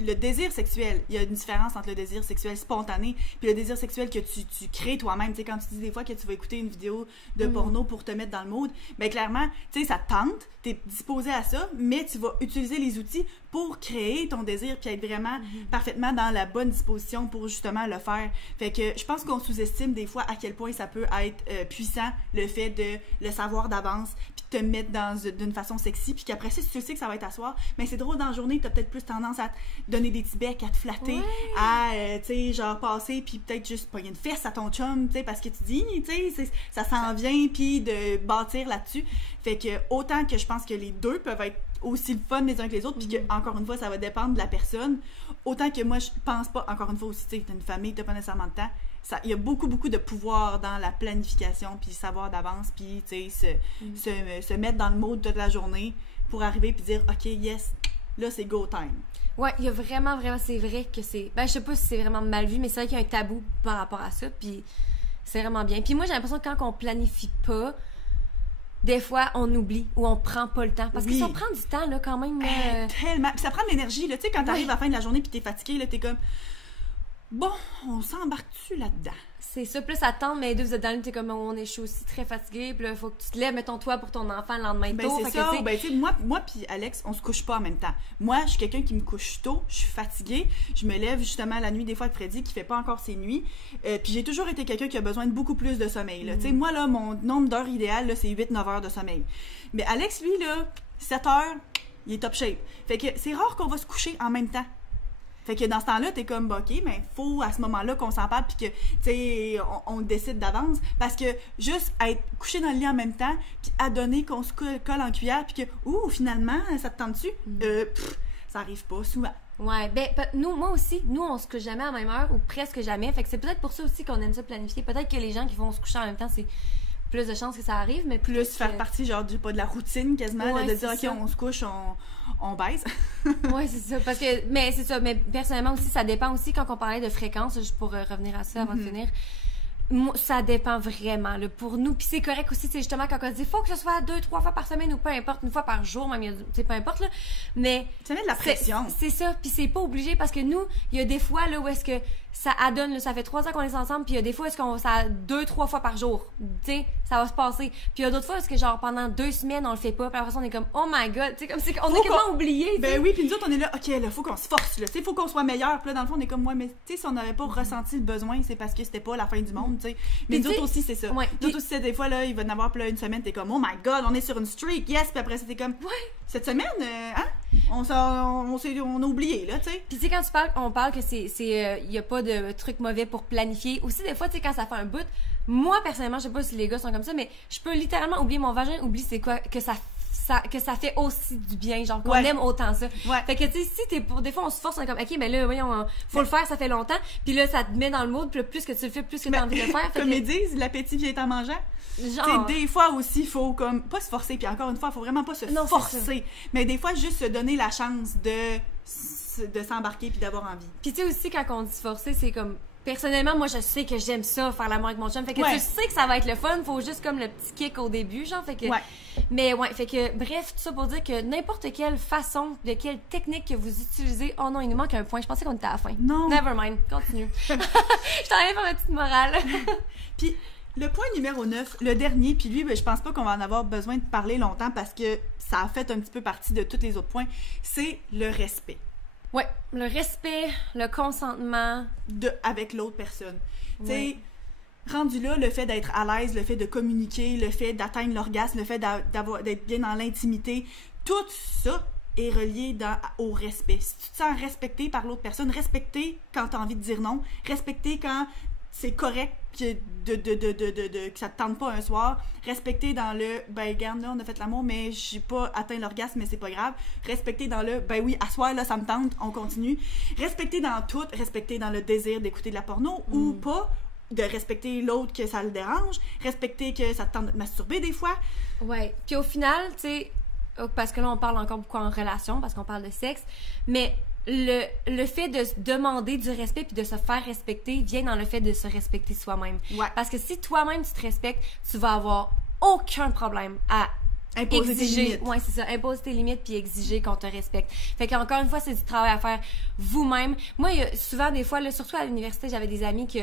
le désir sexuel, il y a une différence entre le désir sexuel spontané puis le désir sexuel que tu crées toi-même. Tu sais, quand tu dis des fois que tu vas écouter une vidéo de porno pour te mettre dans le mood, ben clairement, tu sais, ça te tente, t'es disposé à ça, mais tu vas utiliser les outils pour créer ton désir puis être vraiment parfaitement dans la bonne disposition pour justement le faire. Fait que je pense qu'on sous-estime des fois à quel point ça peut être puissant, le fait de le savoir d'avance puis de te mettre d'une façon sexy, puis qu'après ça, si tu sais que ça va être à soir, mais c'est drôle, dans la journée, t'as peut-être plus tendance à te donner des petits becs, à te flatter, à, tu sais, genre passer puis peut-être juste pogner une fesse à ton chum, tu sais, parce que tu dis, tu sais, ça s'en vient, puis de bâtir là-dessus. Fait que autant que je pense que les deux peuvent être aussi le fun les uns que les autres, puis que, encore une fois, ça va dépendre de la personne, autant que moi, je pense pas, encore une fois aussi, tu sais, t'as une famille, t'as pas nécessairement de temps, il y a beaucoup de pouvoir dans la planification, puis savoir d'avance, puis, tu sais, se mettre dans le mode toute la journée pour arriver puis dire, OK, yes, là, c'est go time. Ouais, il y a vraiment, c'est vrai que c'est... Ben, je sais pas si c'est vraiment mal vu, mais c'est vrai qu'il y a un tabou par rapport à ça, puis c'est vraiment bien. Puis moi, j'ai l'impression que quand on planifie pas, des fois, on oublie ou on prend pas le temps. Parce que ça prend du temps, là, quand même. Tellement. Puis ça prend de l'énergie, là. Tu sais, quand t'arrives à la fin de la journée puis t'es fatigué, là, t'es comme... Bon, on s'embarque-tu là-dedans? C'est ça, plus attendre, mais deux, vous êtes dans le t'es comme on est chaud aussi, très fatigué, puis là, il faut que tu te lèves, mettons toi pour ton enfant le lendemain tôt. C'est ça, ben tu sais, moi puis Alex, on se couche pas en même temps. Moi, je suis quelqu'un qui me couche tôt, je suis fatiguée, je me lève justement la nuit des fois avec Freddy qui fait pas encore ses nuits, puis j'ai toujours été quelqu'un qui a besoin de beaucoup plus de sommeil, là. Tu sais, moi, là, mon nombre d'heures idéal, là, c'est 8-9 heures de sommeil. Mais Alex, lui, là, 7 heures, il est top shape. Fait que c'est rare qu'on va se coucher en même temps. Fait que dans ce temps-là, t'es comme, OK, mais faut à ce moment-là qu'on s'en parle puis que, tu sais, on décide d'avance. Parce que juste être couché dans le lit en même temps puis adonner qu'on se colle en cuillère puis que, finalement, ça te tente-tu? Ça arrive pas souvent. Ouais, ben, moi aussi, on se couche jamais à la même heure ou presque jamais. Fait que c'est peut-être pour ça aussi qu'on aime ça planifier. Peut-être que les gens qui vont se coucher en même temps, c'est plus de chances que ça arrive, mais plus faire partie, genre, de la routine quasiment, là, de dire, OK, on se couche, on baise. Oui, c'est ça. Parce que, mais c'est ça. Mais personnellement aussi, ça dépend aussi quand on parlait de fréquence, juste pour revenir à ça avant de finir. Ça dépend vraiment, là, pour nous. Puis c'est correct aussi, c'est justement quand on dit faut que ce soit 2-3 fois par semaine ou peu importe, une fois par jour, même, c'est peu importe, là. Mais. Ça met de la pression. C'est ça. Puis c'est pas obligé parce que nous, il y a des fois, là, où est-ce que ça adonne, là, ça fait 3 ans qu'on est ensemble, puis il y a des fois, est-ce qu'on ça 2-3 fois par jour. Tu sais, ça va se passer. Puis il y a d'autres fois, est-ce que genre pendant 2 semaines, on le fait pas, puis après, on est comme, oh my god, tu sais, comme c'est qu'on a quasiment oublié. T'sais. Ben oui, puis nous autres, on est là, OK, là, faut qu'on se force, là, tu sais, faut qu'on soit meilleur. Puis là, dans le fond, on est comme, ouais, mais tu sais, si on n'avait pas ressenti le besoin, c'est parce que c'était pas la fin du monde, tu sais. Mais nous autres aussi, c'est ça. Ouais, nous autres aussi, des fois, là, il va en avoir, puis là, une semaine, t'es comme, oh my god, on est sur une streak, yes, puis après, c'était comme, cette semaine, hein? On a oublié, là, tu sais. Puis tu sais, quand on parle que il y a pas de truc mauvais pour planifier. Aussi, des fois, tu sais, quand ça fait un bout, moi, personnellement, je sais pas si les gars sont comme ça, mais je peux littéralement oublier mon vagin, oublier c'est quoi, que ça fait aussi du bien, genre qu'on aime autant ça. Ouais. Fait que tu sais, si t'es pour des fois on se force, on est comme OK, mais là voyons, faut le faire, ça fait longtemps, puis là ça te met dans le mood, puis plus que tu le fais, plus que t'as envie de le faire. Comme ils disent, l'appétit vient en mangeant. Genre des fois aussi faut comme pas se forcer, puis encore une fois, faut vraiment pas se forcer, mais des fois juste se donner la chance de s'embarquer puis d'avoir envie. Puis tu sais aussi quand on dit se forcer, c'est comme personnellement, moi, je sais que j'aime ça, faire l'amour avec mon chum. Fait que tu sais que ça va être le fun. Faut juste comme le petit kick au début, genre. Fait que, mais fait que, bref, tout ça pour dire que n'importe quelle façon, de quelle technique que vous utilisez. Oh non, il nous manque un point. Je pensais qu'on était à la fin. Non. Never mind. Continue. Je t'en ai faire ma petite morale. Puis, le point numéro 9, le dernier, puis lui, ben, je pense pas qu'on va en avoir besoin de parler longtemps parce que ça a fait un petit peu partie de tous les autres points. C'est le respect. Ouais, le respect, le consentement avec l'autre personne. Tu sais, rendu là, le fait d'être à l'aise, le fait de communiquer, le fait d'atteindre l'orgasme, le fait d'être bien dans l'intimité, tout ça est relié au respect. Si tu te sens respecté par l'autre personne, respecter quand tu as envie de dire non, respecter quand c'est correct que ça te tente pas un soir, respecter dans le ben regarde là on a fait l'amour mais j'ai pas atteint l'orgasme mais c'est pas grave, respecter dans le ben oui à soir là ça me tente, on continue, respecter dans tout, respecter dans le désir d'écouter de la porno ou pas, de respecter l'autre que ça le dérange, respecter que ça te tente de te masturber des fois. Ouais, puis au final tu sais, parce que là on parle encore beaucoup en relation parce qu'on parle de sexe, mais le fait de se demander du respect puis de se faire respecter vient dans le fait de se respecter soi-même. Ouais. Parce que si toi-même tu te respectes, tu vas avoir aucun problème à Imposer tes exiger. limites. Ouais, c'est ça. Imposer tes limites puis exiger qu'on te respecte. Fait qu'encore une fois, c'est du travail à faire vous-même. Moi, il y a souvent, des fois, là, surtout à l'université, j'avais des amis que...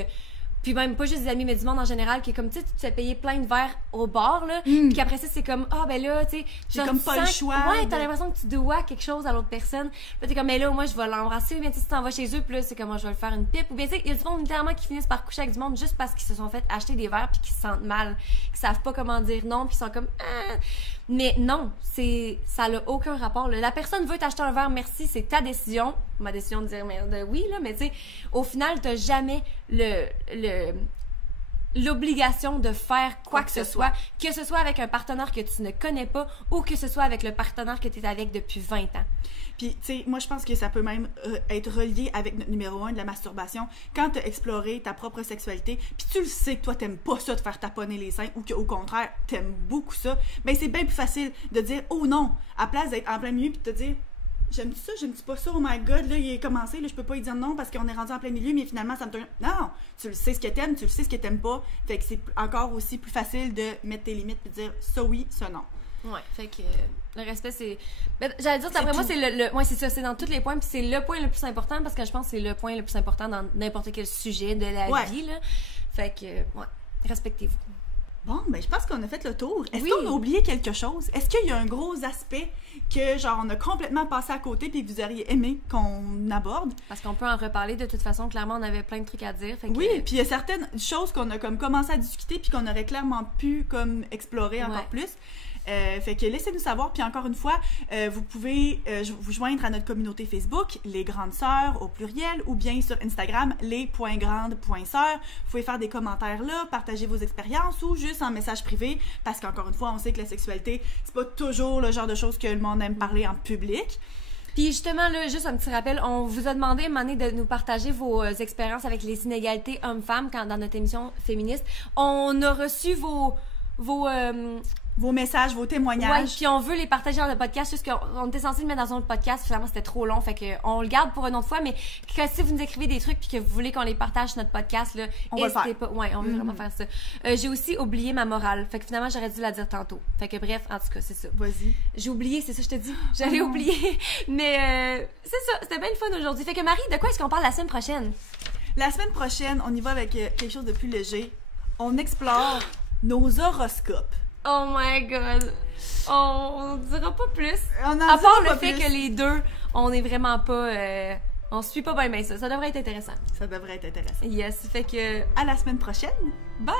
Puis même pas juste des amis, mais du monde en général, qui est comme, tu sais, tu te fais payer plein de verres au bar, là. Puis qu'après ça, c'est comme, ben là, tu sais... J'ai comme pas le choix. Ouais, t'as l'impression que tu dois quelque chose à l'autre personne. Puis t'es comme, mais là, moi, je vais l'embrasser. Ou bien, tu t'en vas chez eux, puis là, c'est comme, moi, je vais le faire une pipe. Ou bien, tu sais, il y a du monde, littéralement, qui finissent par coucher avec du monde juste parce qu'ils se sont fait acheter des verres, puis qu'ils se sentent mal. Qu'ils savent pas comment dire non, puis ils sont comme, Mais non, ça n'a aucun rapport, là. La personne veut t'acheter un verre, merci, c'est ta décision. Ma décision de dire oui, là, mais tu sais, au final, t'as jamais l'obligation de faire quoi que ce soit avec un partenaire que tu ne connais pas ou que ce soit avec le partenaire que tu es avec depuis 20 ans. Puis, tu sais, moi, je pense que ça peut même être relié avec notre numéro 1 de la masturbation. Quand tu as exploré ta propre sexualité, puis tu le sais que toi, t'aimes pas ça de faire taponner les seins ou qu'au contraire, t'aimes beaucoup ça, ben c'est bien plus facile de dire « Oh non !» à place d'être en plein milieu puis de te dire « J'aime-tu ça? J'aime-tu pas ça? Oh my God, là, il est commencé, là, je peux pas lui dire non parce qu'on est rendu en plein milieu, mais finalement, ça me tourne... » Non! Tu le sais ce que t'aimes, tu le sais ce que t'aimes pas. Fait que c'est encore aussi plus facile de mettre tes limites et de dire « Ça oui, ça non. » Ouais, fait que le respect, c'est... Ben, j'allais dire, d'après moi, c'est ouais, c'est ça, c'est dans tous les points, puis c'est le point le plus important, parce que je pense que c'est le point le plus important dans n'importe quel sujet de la vie, là. Fait que, ouais, respectez-vous. Bon, ben je pense qu'on a fait le tour. Est-ce Oui. qu'on a oublié quelque chose? Est-ce qu'il y a un gros aspect que, genre, on a complètement passé à côté puis que vous auriez aimé qu'on aborde? Parce qu'on peut en reparler de toute façon. Clairement, on avait plein de trucs à dire. Fait que... Oui, puis il y a certaines choses qu'on a comme commencé à discuter puis qu'on aurait clairement pu comme explorer encore plus. Fait que laissez-nous savoir. Puis encore une fois, vous pouvez vous joindre à notre communauté Facebook, Les Grandes Sœurs au pluriel, ou bien sur Instagram, les.grandes.sœurs. Vous pouvez faire des commentaires là, partager vos expériences ou juste en message privé, parce qu'encore une fois, on sait que la sexualité, c'est pas toujours le genre de choses que le monde aime parler en public. Puis justement, là, juste un petit rappel, on vous a demandé à un moment donné de nous partager vos expériences avec les inégalités hommes-femmes dans notre émission féministe. On a reçu Vos messages, vos témoignages. Ouais, puis on veut les partager dans le podcast, juste qu'on était censé le mettre dans un autre podcast, finalement c'était trop long, fait que on le garde pour une autre fois, mais que si vous nous écrivez des trucs puis que vous voulez qu'on les partage sur notre podcast, là, n'hésitez pas. Ouais, on veut vraiment faire ça. J'ai aussi oublié ma morale, fait que finalement j'aurais dû la dire tantôt. Fait que bref, en tout cas, c'est ça. Vas-y. J'ai oublié, c'est ça, je te dis. J'avais oublié. Mais c'est ça, c'était bien le fun aujourd'hui. Fait que Marie, de quoi est-ce qu'on parle la semaine prochaine? La semaine prochaine, on y va avec quelque chose de plus léger. On explore nos horoscopes. Oh my God! On dira pas plus. On en à part dira le pas fait plus. que les deux, on est vraiment pas... on suit pas bien ça. Ça devrait être intéressant. Ça devrait être intéressant. Yes, fait que... À la semaine prochaine. Bye!